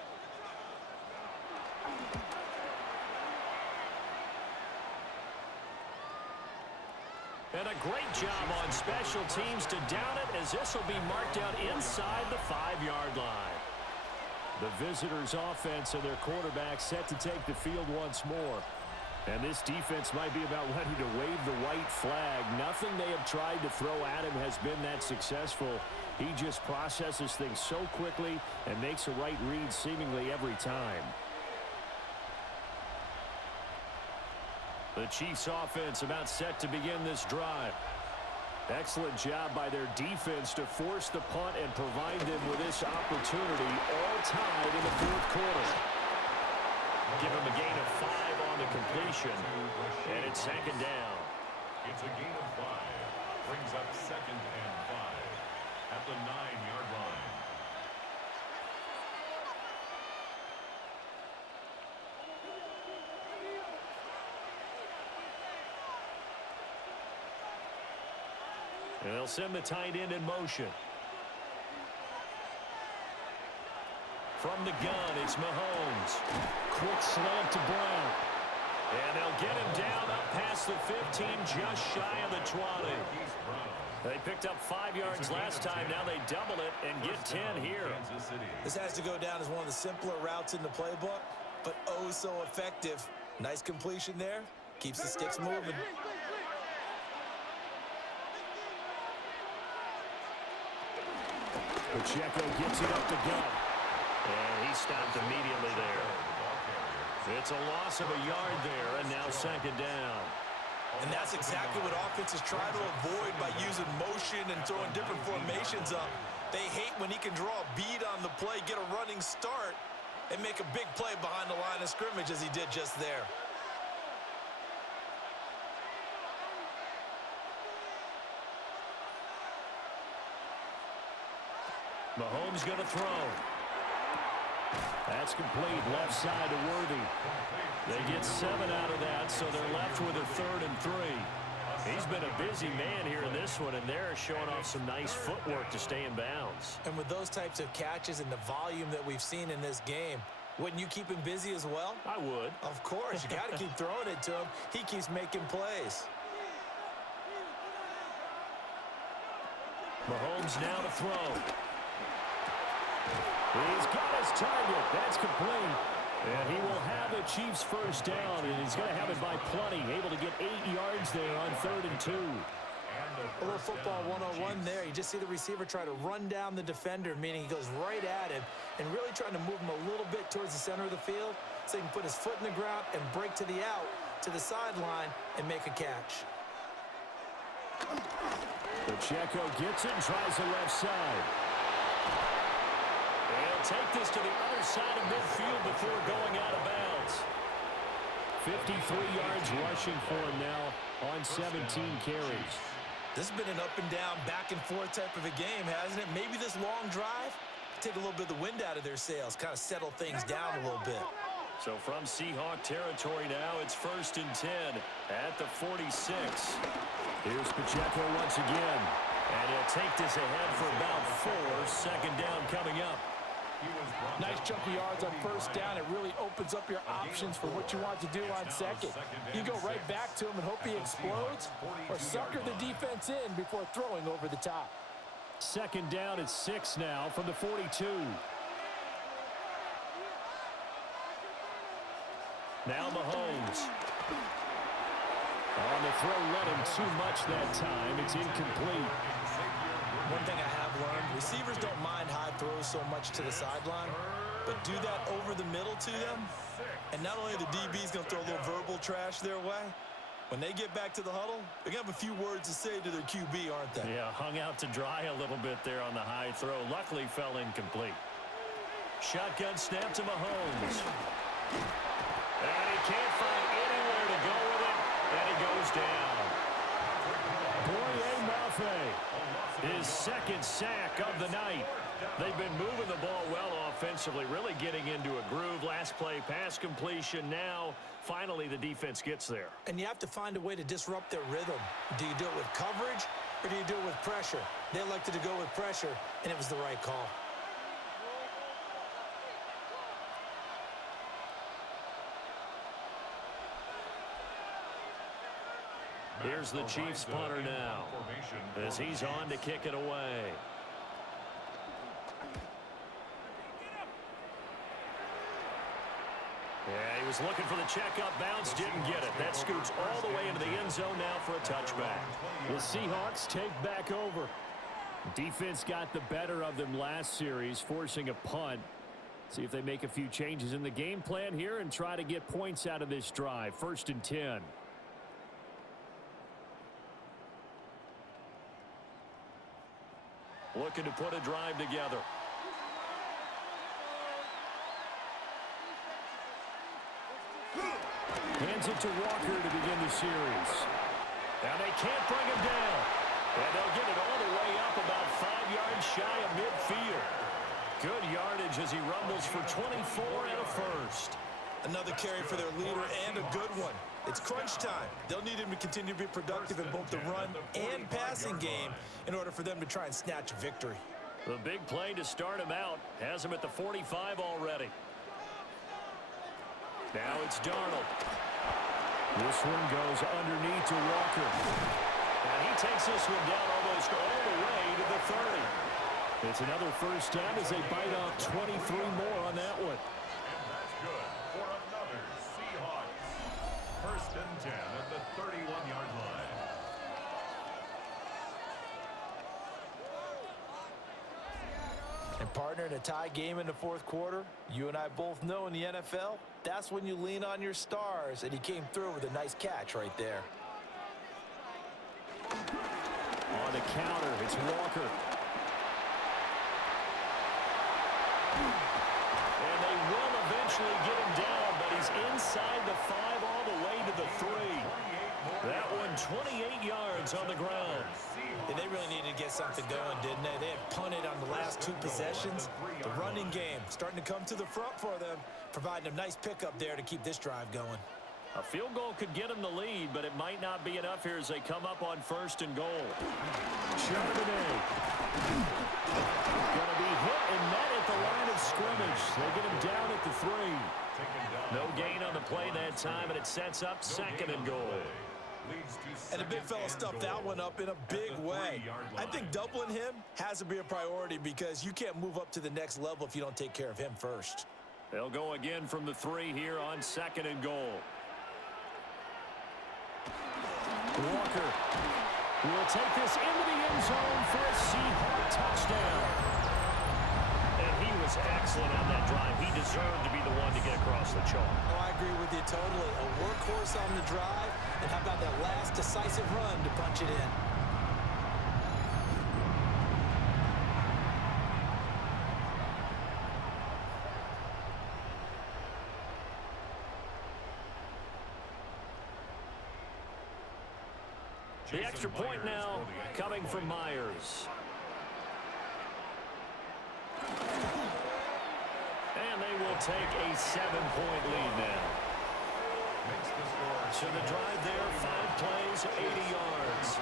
And a great job on special teams to down it, as this will be marked out inside the 5-yard line. The visitors' offense and their quarterback set to take the field once more. And this defense might be about ready to wave the white flag. Nothing they have tried to throw at him has been that successful. He just processes things so quickly and makes a right read seemingly every time. The Chiefs' offense about set to begin this drive. Excellent job by their defense to force the punt and provide them with this opportunity, all tied in the 4th quarter. Give him a gain of 5 on the completion. And it's second down. It's a gain of 5. Brings up 2nd and 5 at the 9-yard line. And they'll send the tight end in motion. From the gun, it's Mahomes. Quick slant to Brown. And they'll get him down up past the 15, just shy of the 20. They picked up 5 yards last time. Now they double it and get 10 here. This has to go down as one of the simpler routes in the playbook, but oh so effective. Nice completion there. Keeps the sticks moving. Pacheco gets it up the gut. And he stopped immediately there. It's a loss of a yard there, and now second down. And that's exactly what offenses try to avoid by using motion and throwing different formations up. They hate when he can draw a bead on the play, get a running start, and make a big play behind the line of scrimmage as he did just there. Mahomes going to throw. That's complete. Left side to Worthy. They get 7 out of that, so they're left with a 3rd and 3. He's been a busy man here in this one, and they're showing off some nice footwork to stay in bounds. And with those types of catches and the volume that we've seen in this game, wouldn't you keep him busy as well? I would. Of course. You got to keep throwing it to him. He keeps making plays. Mahomes now to throw. He's got his target. That's complete. And he will have the Chiefs first down, and he's going to have it by plenty. Able to get 8 yards there on 3rd and 2. A little football 101 there. You just see the receiver try to run down the defender, meaning he goes right at him and really trying to move him a little bit towards the center of the field so he can put his foot in the ground and break to the out, to the sideline, and make a catch. Pacheco gets it and tries the left side. He'll take this to the other side of midfield before going out of bounds. 53 yards rushing for him now on 17 carries. This has been an up and down, back and forth type of a game, hasn't it? Maybe this long drive, take a little bit of the wind out of their sails, kind of settle things down a little bit. So from Seahawk territory now, it's 1st and 10 at the 46. Here's Pacheco once again. And he'll take this ahead for about 4. Second down coming up. Nice chunk of yards on first down. It really opens up your options for what you want to do on second. You go right back to him and hope he explodes, or sucker the defense in before throwing over the top. Second down at 6 now from the 42. Now Mahomes. On the throw, let him too much that time. It's incomplete. One thing I have learned, receivers don't mind high throws so much to the sideline, but do that over the middle to them, and not only are the DBs going to throw a little verbal trash their way, when they get back to the huddle, they're going to have a few words to say to their QB, aren't they? Yeah, hung out to dry a little bit there on the high throw. Luckily, fell incomplete. Shotgun snap to Mahomes. And he can't find anywhere to go with it, and he goes down. Boye Mafe, his 2nd sack of the night. They've been moving the ball well offensively, really getting into a groove. Last play, pass completion. Now, finally, the defense gets there. And you have to find a way to disrupt their rhythm. Do you do it with coverage, or do you do it with pressure? They elected to go with pressure, and it was the right call. Here's the Chiefs punter now as he's on to kick it away. Yeah, he was looking for the checkup bounce, didn't get it. That scoots all the way into the end zone now for a touchback. The Seahawks take back over. Defense got the better of them last series, forcing a punt. See if they make a few changes in the game plan here and try to get points out of this drive. 1st and 10. Looking to put a drive together. it to Walker to begin the series. Now they can't bring him down. And they'll get it all the way up about 5 yards shy of midfield. Good yardage as he rumbles for 24 and a first. Another carry for their leader and a good one. It's crunch time. They'll need him to continue to be productive in both the run and passing game in order for them to try and snatch a victory. The big play to start him out has him at the 45 already. Now it's Darnold. This one goes underneath to Walker. And he takes this one down almost all the way to the 30. It's another first down as they bite off 23 more on that one. And that's good for another Seahawks. First and 10 at the 31-yard line. And partner, in a tie game in the fourth quarter, you and I both know in the NFL, that's when you lean on your stars, and he came through with a nice catch right there. On the counter, it's Walker. And they will eventually get him down, but he's inside the 5 all the way to the 3. That one 28 yards on the ground. And they really needed to get something going, didn't they? They had punted on the last 2 possessions. The running game starting to come to the front for them, providing a nice pickup there to keep this drive going. A field goal could get them the lead, but it might not be enough here as they come up on first and goal. Charbonnet. Going to be hit and met at the line of scrimmage. They get him down at the 3. No gain on the play that time, and it sets up second and goal. And the big fella stuffed that one up in a big way. I think doubling him has to be a priority because you can't move up to the next level if you don't take care of him first. They'll go again from the 3 here on second and goal. Walker will take this into the end zone for a Seahawks touchdown. And he was excellent on that drive. He deserved to be the one to get across the chalk. Oh, I agree with you totally. A workhorse on the drive, and how about that last decisive run to punch it in? The extra point now coming from Myers. And they will take a 7-point lead now. So the drive there, 5 plays, 80 yards.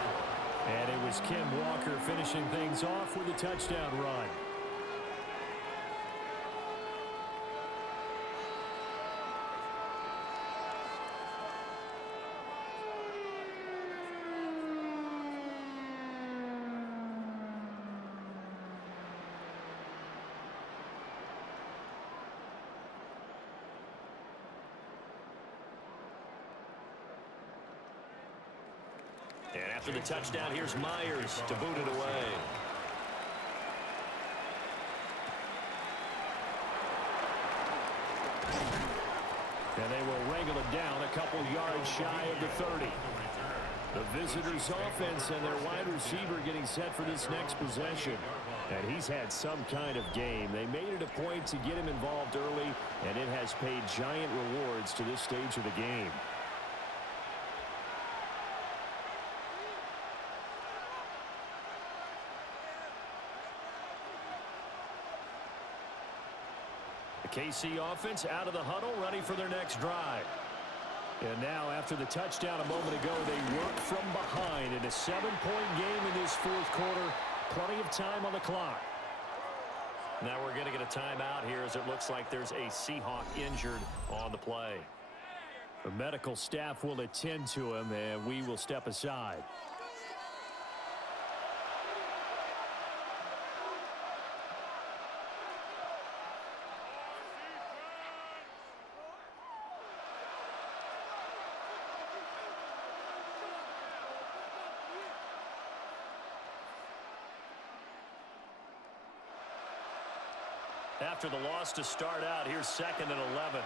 And it was Ken Walker finishing things off with a touchdown run. And after the touchdown, here's Myers to boot it away. And they will wrangle it down a couple yards shy of the 30. The visitors' offense and their wide receiver getting set for this next possession. And he's had some kind of game. They made it a point to get him involved early, and it has paid giant rewards to this stage of the game. The KC offense out of the huddle, ready for their next drive. And now, after the touchdown a moment ago, they work from behind in a 7-point game in this fourth quarter. Plenty of time on the clock. Now we're going to get a timeout here as it looks like there's a Seahawk injured on the play. The medical staff will attend to him, and we will step aside. After the loss to start out, here's 2nd and 11.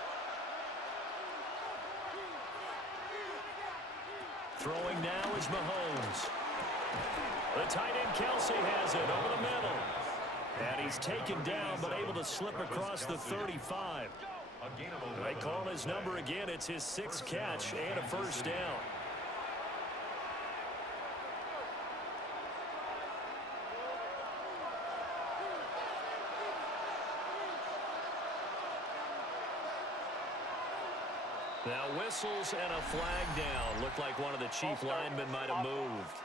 Throwing now is Mahomes. The tight end Kelsey has it over the middle. And he's taken down but able to slip across the 35. A gain of 11. They call his number again. It's his 6th catch and a first down. Now whistles and a flag down. Looked like one of the chief linemen might have moved.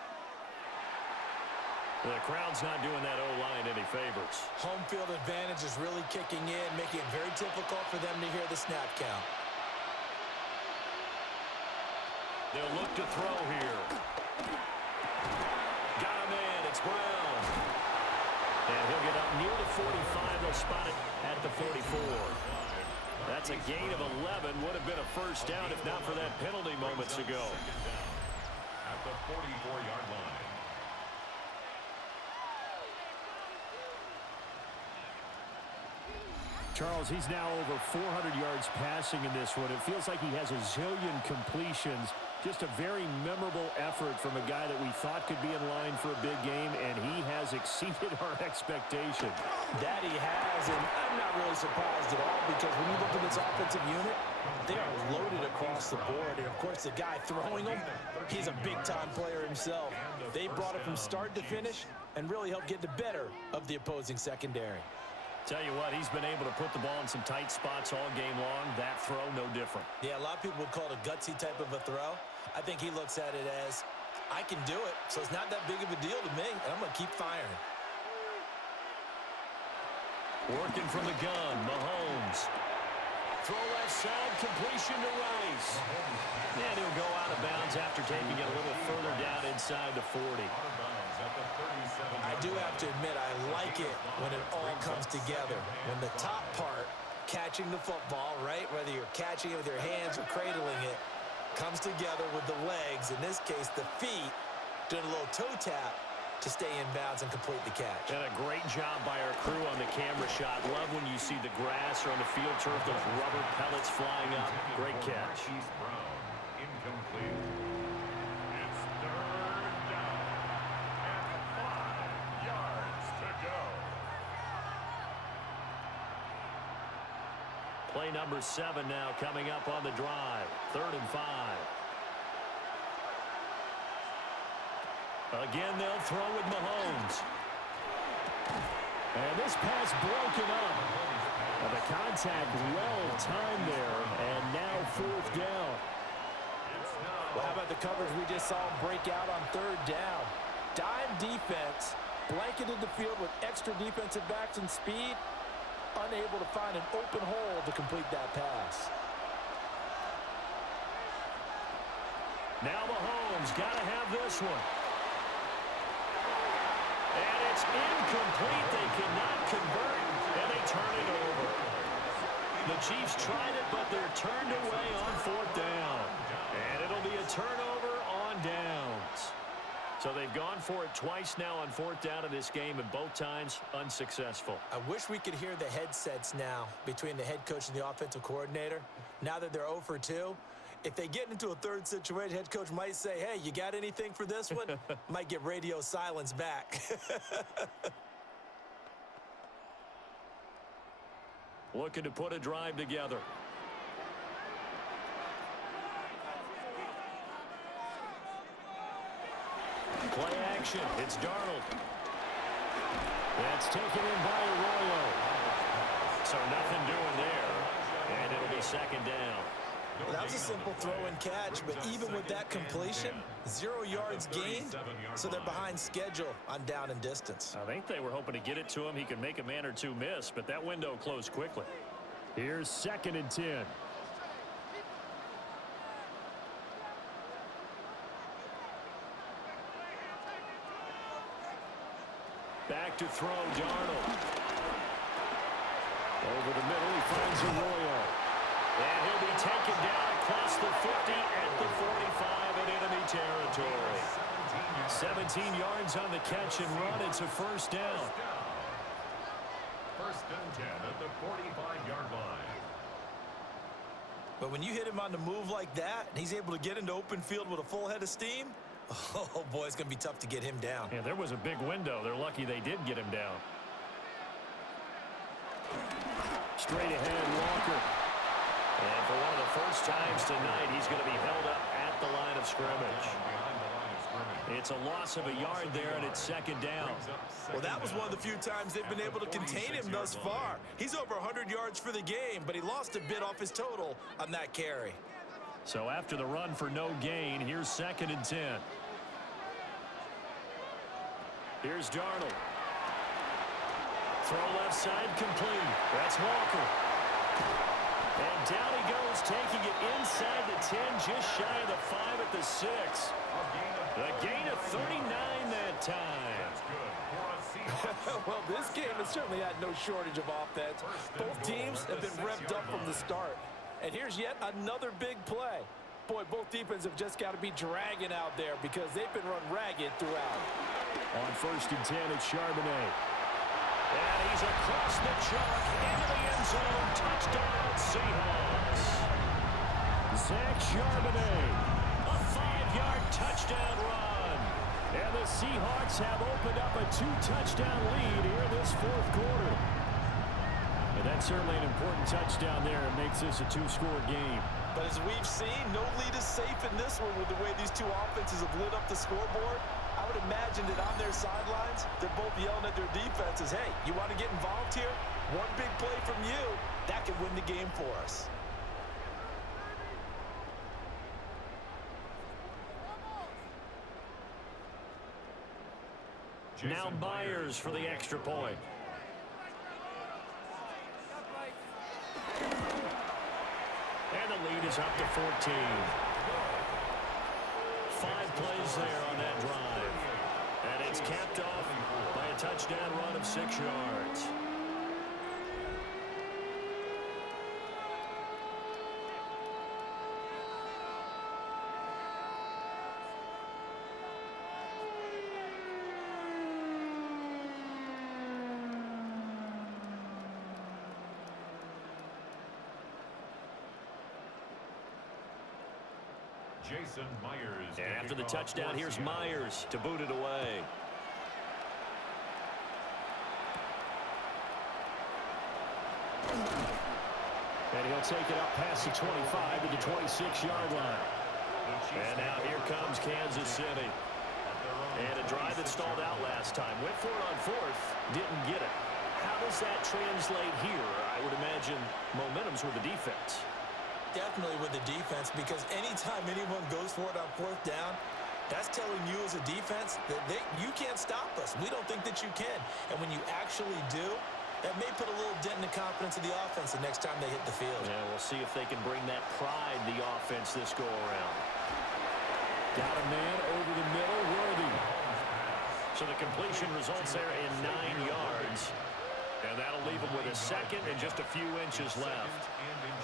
The crowd's not doing that O-line any favors. Home field advantage is really kicking in, making it very difficult for them to hear the snap count. They'll look to throw here. Got him in. It's Brown. And he'll get up near the 45. They'll spot it at the 44. That's a gain of 11. Would have been a first down if not for that penalty moments ago. At the 44-yard line. Charles, he's now over 400 yards passing in this one. It feels like he has a zillion completions. Just a very memorable effort from a guy that we thought could be in line for a big game, and he has exceeded our expectation. That he has, and I'm not really surprised at all because when you look at this offensive unit, they are loaded across the board. And, of course, the guy throwing them, he's a big-time player himself. They brought it from start to finish and really helped get the better of the opposing secondary. Tell you what, he's been able to put the ball in some tight spots all game long. That throw, no different. Yeah, a lot of people would call it a gutsy type of a throw. I think he looks at it as, I can do it, so it's not that big of a deal to me, and I'm going to keep firing. Working from the gun, Mahomes. Throw left side, completion to Rice. And he'll go out of bounds after taking it a little further down inside the 40. I do have to admit, I like it when it all comes together. When the top part, catching the football, right, whether you're catching it with your hands or cradling it, comes together with the legs, in this case the feet, doing a little toe tap to stay in bounds and complete the catch. And a great job by our crew on the camera shot. Love when you see the grass or on the field turf, those rubber pellets flying up. Great catch. Brown, incomplete. It's third down. And 5 yards to go. Play number 7 now coming up on the drive. 3rd and 5. Again, they'll throw with Mahomes. And this pass broken up. And the contact well timed there. And now 4th down. Well, how about the coverage we just saw break out on 3rd down? Dime defense, blanketed the field with extra defensive backs and speed, unable to find an open hole to complete that pass. Now Mahomes got to have this one. And it's incomplete. They cannot convert, and they turn it over. The Chiefs tried it, but they're turned away on 4th down. And it'll be a turnover on downs. So they've gone for it twice now on 4th down in this game, and both times unsuccessful. I wish we could hear the headsets now between the head coach and the offensive coordinator. Now that they're 0 for 2, if they get into a 3rd situation, head coach might say, hey, you got anything for this one? Might get radio silence back. Looking to put a drive together. Play action. It's Darnold. That's taken in by Arroyo. So nothing doing there. And it'll be 2nd down. Well, that was a simple throw and catch, but even with that completion, 0 yards gained, so they're behind schedule on down and distance. I think they were hoping to get it to him. He could make a man or two miss, but that window closed quickly. Here's 2nd and 10. Back to throw, Darnold. Over the middle, he finds Arroyo. And he'll be taken down across the 50 at the 45 in enemy territory. 17 yards on the catch and run. It's a first down. 1st and 10 at the 45-yard line. But when you hit him on the move like that, and he's able to get into open field with a full head of steam, oh, boy, it's going to be tough to get him down. Yeah, there was a big window. They're lucky they did get him down. Straight ahead, Walker. And for one of the first times tonight, he's going to be held up at the line of scrimmage. It's a loss of a yard there, and it's second down. Well, that was one of the few times they've been able to contain him thus far. He's over 100 yards for the game, but he lost a bit off his total on that carry. So after the run for no gain, here's 2nd and 10. Here's Darnold. Throw left side complete. That's Walker. And down he goes, taking it inside the 10, just shy of the 5 at the 6. The gain of 39 that time. Well, this game has certainly had no shortage of offense. Both teams have been revved up from the start. And here's yet another big play. Boy, both defenses have just got to be dragging out there because they've been run ragged throughout. On 1st and 10, it's Charbonnet. And he's across the chalk into the end zone. Touchdown, Seahawks. Zach Charbonnet, a 5-yard touchdown run. And the Seahawks have opened up a 2-touchdown lead here in this 4th quarter. And that's certainly an important touchdown there. It makes this a 2-score game. But as we've seen, no lead is safe in this one with the way these two offenses have lit up the scoreboard. I would imagine that on their sidelines, they're both yelling at their defenses, hey, you want to get involved here? One big play from you, that could win the game for us. Now Myers for the extra point. And the lead is up to 14. 5 plays there on that drive. And it's capped off by a touchdown run of 6 yards. Jason Myers. And after the touchdown, here's Myers to boot it away. And he'll take it up past the 25 to the 26-yard line. And now here comes Kansas City. And a drive that stalled out last time. Went for it on 4th, didn't get it. How does that translate here? I would imagine momentum's with the defense. Definitely with the defense, because anytime anyone goes for it on 4th down, that's telling you as a defense that you can't stop us. We don't think that you can. And when you actually do, that may put a little dent in the confidence of the offense the next time they hit the field. Yeah, we'll see if they can bring that pride the offense this go-around. Got a man over the middle, Worthy. So the completion results there in 9 yards. And that'll leave him with a 2nd and just a few inches left.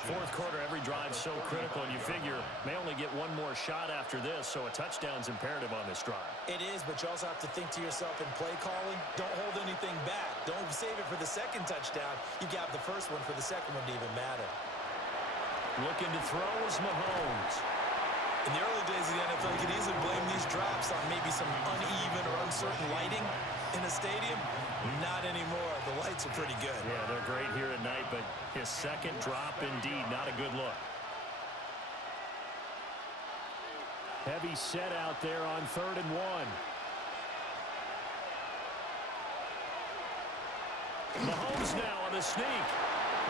4th quarter, every drive so critical, and you figure may only get one more shot after this, so a touchdown's imperative on this drive. It is, but you also have to think to yourself in play calling, don't hold anything back. Don't save it for the 2nd touchdown. You got the 1st one for the 2nd one to even matter. Looking to throw is Mahomes. In the early days of the NFL, you could easily blame these drops on maybe some uneven or uncertain lighting in a stadium. Not anymore. The lights are pretty good. Yeah, they're great here at night, but his 2nd drop, indeed, not a good look. Heavy set out there on 3rd and 1. Mahomes now on the sneak.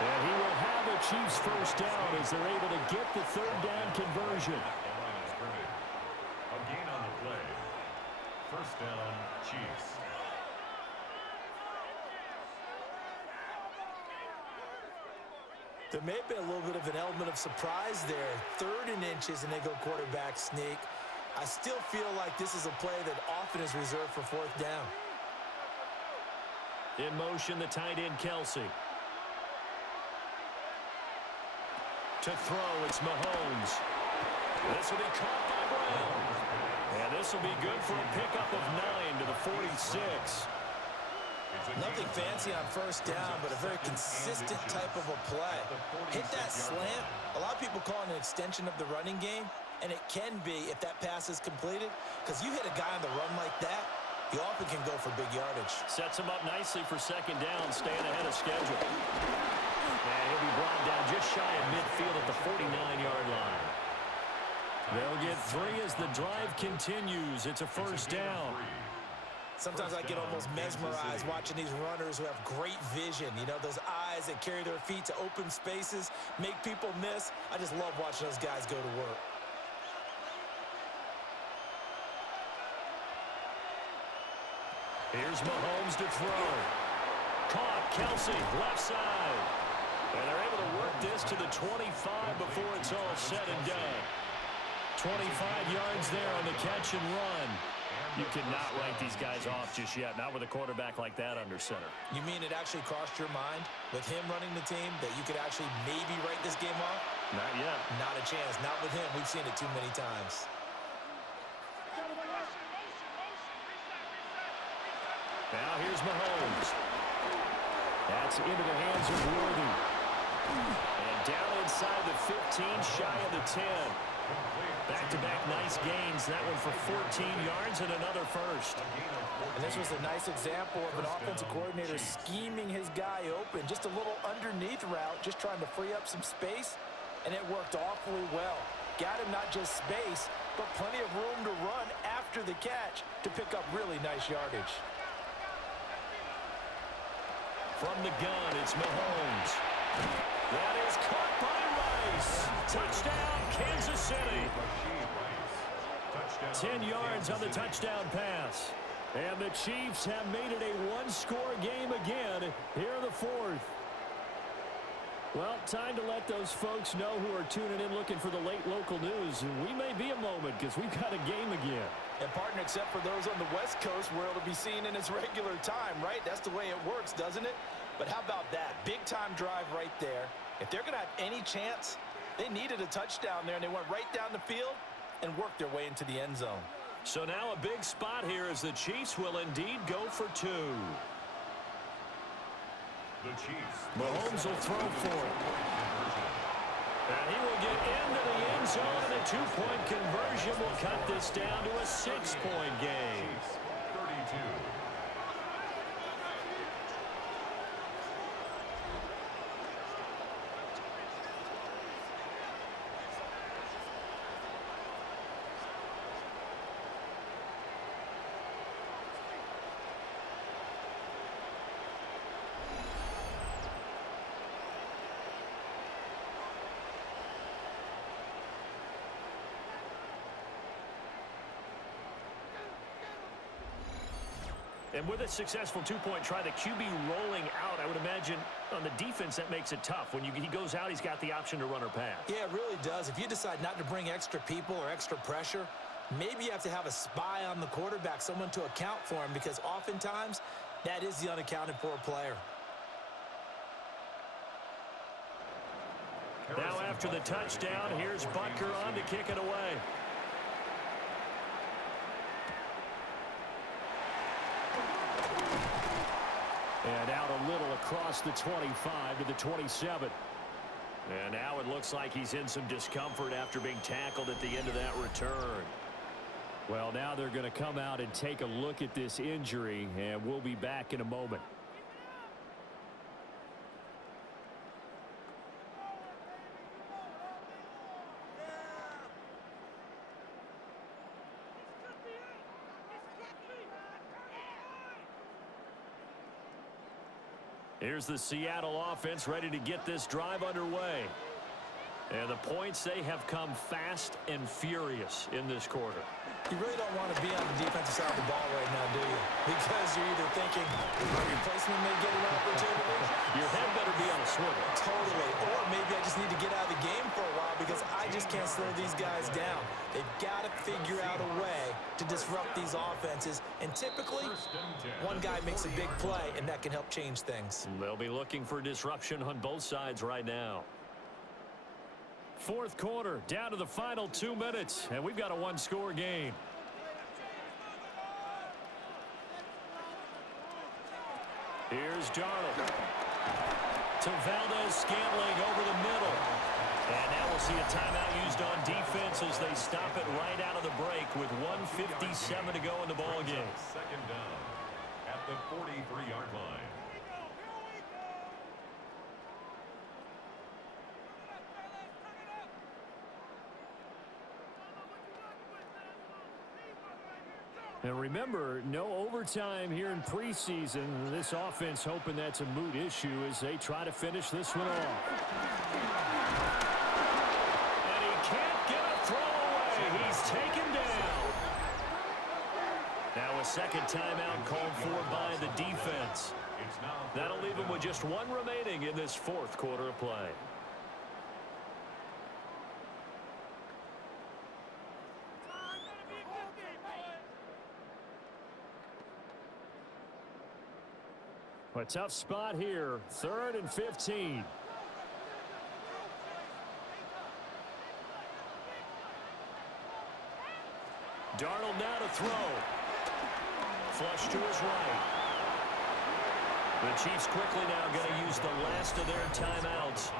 And he will have the Chiefs' first down as they're able to get the 3rd down conversion. A gain on the play. 1st down, Chiefs. There may have been a little bit of an element of surprise there. 3rd and inches, and they go quarterback sneak. I still feel like this is a play that often is reserved for 4th down. In motion, the tight end, Kelsey. To throw, it's Mahomes. This will be caught by Brown. And this will be good for a pickup of 9 to the 46. Nothing fancy on 1st down, but a very consistent type of a play. Hit that slant. A lot of people call it an extension of the running game, and it can be if that pass is completed, because you hit a guy on the run like that, you often can go for big yardage. Sets him up nicely for 2nd down, staying ahead of schedule. And he'll be brought down just shy of midfield at the 49-yard line. They'll get 3 as the drive continues. It's a first down. Sometimes I get almost mesmerized watching these runners who have great vision. You know, those eyes that carry their feet to open spaces, make people miss. I just love watching those guys go to work. Here's Mahomes to throw. Caught, Kelsey, left side. And they're able to work this to the 25 before it's all said and done. 25 yards there on the catch and run. You cannot write these guys off just yet, not with a quarterback like that under center. You mean it actually crossed your mind with him running the team that you could actually maybe write this game off? Not yet. Not a chance. Not with him. We've seen it too many times. Now here's Mahomes. That's into the hands of Worthy. And down inside the 15, shy of the 10. Back-to-back nice gains. That one for 14 yards and another first. And this was a nice example of an offensive coordinator scheming his guy open. Just a little underneath route, just trying to free up some space, and it worked awfully well. Got him not just space, but plenty of room to run after the catch to pick up really nice yardage. From the gun, it's Mahomes. That is caught by Rice. Touchdown, Kansas City. 10 yards on the touchdown pass. And the Chiefs have made it a one-score game again here in the fourth. Well, time to let those folks know who are tuning in looking for the late local news. And we may be a moment because we've got a game again. And, partner, except for those on the West Coast where it'll be seen in its regular time, right? That's the way it works, doesn't it? But how about that? Big-time drive right there. If they're going to have any chance, they needed a touchdown there, and they went right down the field and worked their way into the end zone. So now a big spot here as the Chiefs will indeed go for 2. The Chiefs. Mahomes will throw for it. And he will get into the end zone, and a 2-point conversion will cut this down to a 6-point game. Chiefs, 32. And with a successful 2-point try, the QB rolling out, I would imagine on the defense that makes it tough. When he goes out, he's got the option to run or pass. Yeah, it really does. If you decide not to bring extra people or extra pressure, maybe you have to have a spy on the quarterback, someone to account for him, because oftentimes that is the unaccounted for player. Now after the touchdown, here's Butker on to kick it away. And out a little across the 25 to the 27. And now it looks like he's in some discomfort after being tackled at the end of that return. Well, now they're going to come out and take a look at this injury, and we'll be back in a moment. Here's the Seattle offense ready to get this drive underway. And the points, they have come fast and furious in this quarter. You really don't want to be on the defensive side of the ball right now, do you? Because you're either thinking, my replacement may get an opportunity. Your head better be on a swivel. Totally. Or maybe I just need to get out of the game for a while because I just can't slow these guys down. They've got to figure out a way to disrupt these offenses. And typically, one guy makes a big play, and that can help change things. They'll be looking for disruption on both sides right now. Fourth quarter, down to the final 2 minutes, and we've got a one-score game. Here's Darnold. To Valdez-Scantling over the middle. And now we'll see a timeout used on defense as they stop it right out of the break with 1:57 to go in the ballgame. Second down at the 43-yard line. And remember, no overtime here in preseason. This offense hoping that's a moot issue as they try to finish this one off. And he can't get a throw away. He's taken down. Now a second timeout called for by the defense. That'll leave him with just one remaining in this fourth quarter of play. A tough spot here, 3rd and 15. Darnold now to throw. Flush to his right. The Chiefs quickly now going to use the last of their timeouts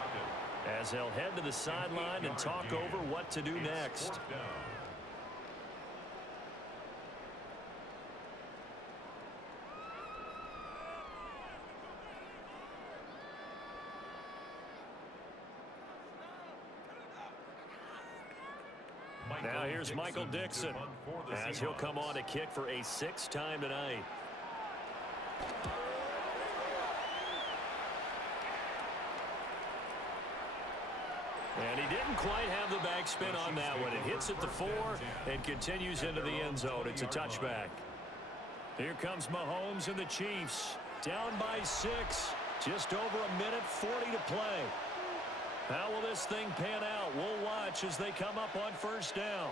as they'll head to the sideline and talk over what to do next. Now here's Michael Dixon as he'll come on to kick for a 6th time tonight. And he didn't quite have the backspin on that one. It hits at the 4 and continues into the end zone. It's a touchback. Here comes Mahomes and the Chiefs. Down by 6. Just over a minute 40 to play. How will this thing pan out? We'll watch as they come up on 1st down.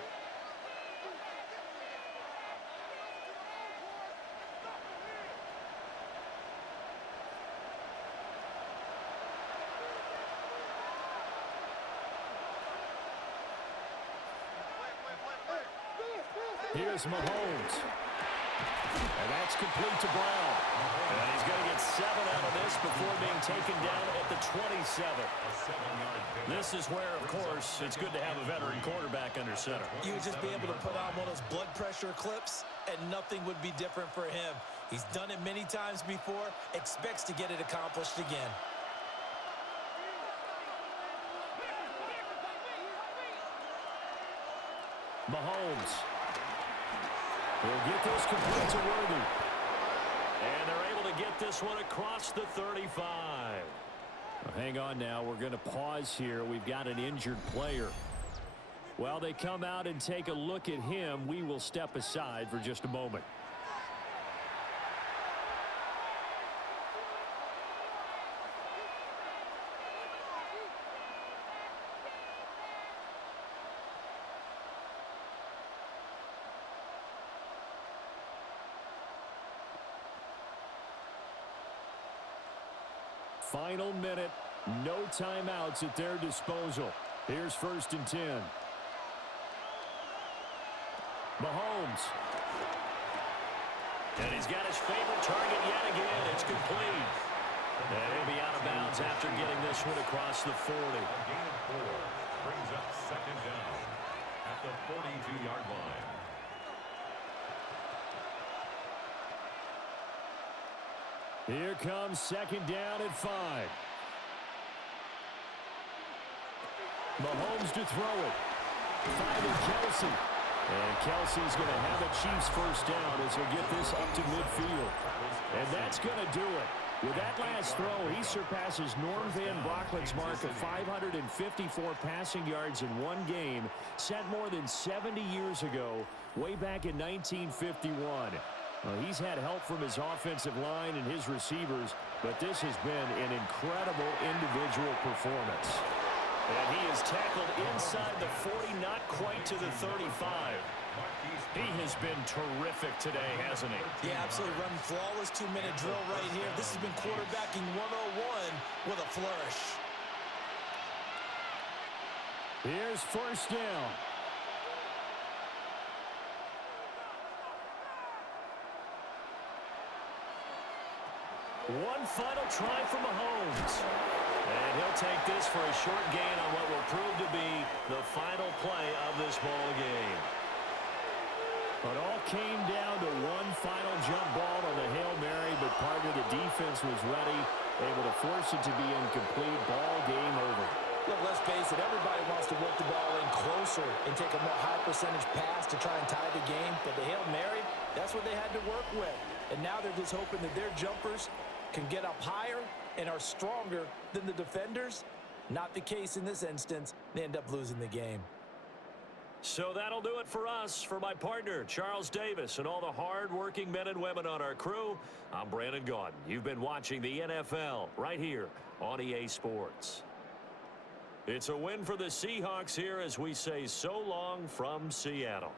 Here's Mahomes. And that's complete to Brown. And he's going to get 7 out of this before being taken down at the 27. This is where, of course, it's good to have a veteran quarterback under center. You would just be able to put on one of those blood pressure clips, and nothing would be different for him. He's done it many times before, expects to get it accomplished again. Mahomes. He'll get this complete to Worthy. And they're able to get this one across the 35. Well, hang on now. We're going to pause here. We've got an injured player. While they come out and take a look at him, we will step aside for just a moment. Final minute, no timeouts at their disposal. Here's 1st and 10. Mahomes. And he's got his favorite target yet again. It's complete. And he'll be out of bounds after getting this one across the 40. A gain of 4 brings up 2nd down at the 42-yard line. Here comes 2nd down at 5. Mahomes to throw it. Finding Kelsey. And Kelsey's going to have a Chiefs 1st down as he'll get this up to midfield. And that's going to do it. With that last throw, he surpasses Norm Van Brocklin's mark of 554 passing yards in one game, set more than 70 years ago, way back in 1951. He's had help from his offensive line and his receivers, but this has been an incredible individual performance. And he is tackled inside the 40, not quite to the 35. He has been terrific today, hasn't he? Yeah, absolutely. Running flawless 2-minute drill right here. This has been quarterbacking 101 with a flourish. Here's 1st down. One final try for Mahomes. And he'll take this for a short gain on what will prove to be the final play of this ball game. It all came down to one final jump ball on the Hail Mary, but part of the defense was ready, able to force it to be incomplete. Ball game over. Look, let's face it, everybody wants to work the ball in closer and take a more high percentage pass to try and tie the game, but the Hail Mary, that's that's what they had to work with. And now they're just hoping that their jumpers can get up higher and are stronger than the defenders. Not the case in this instance. They end up losing the game. So that'll do it for us. For my partner, Charles Davis, and all the hard-working men and women on our crew, I'm Brandon Gaudin. You've been watching the NFL right here on EA Sports. It's a win for the Seahawks here as we say so long from Seattle.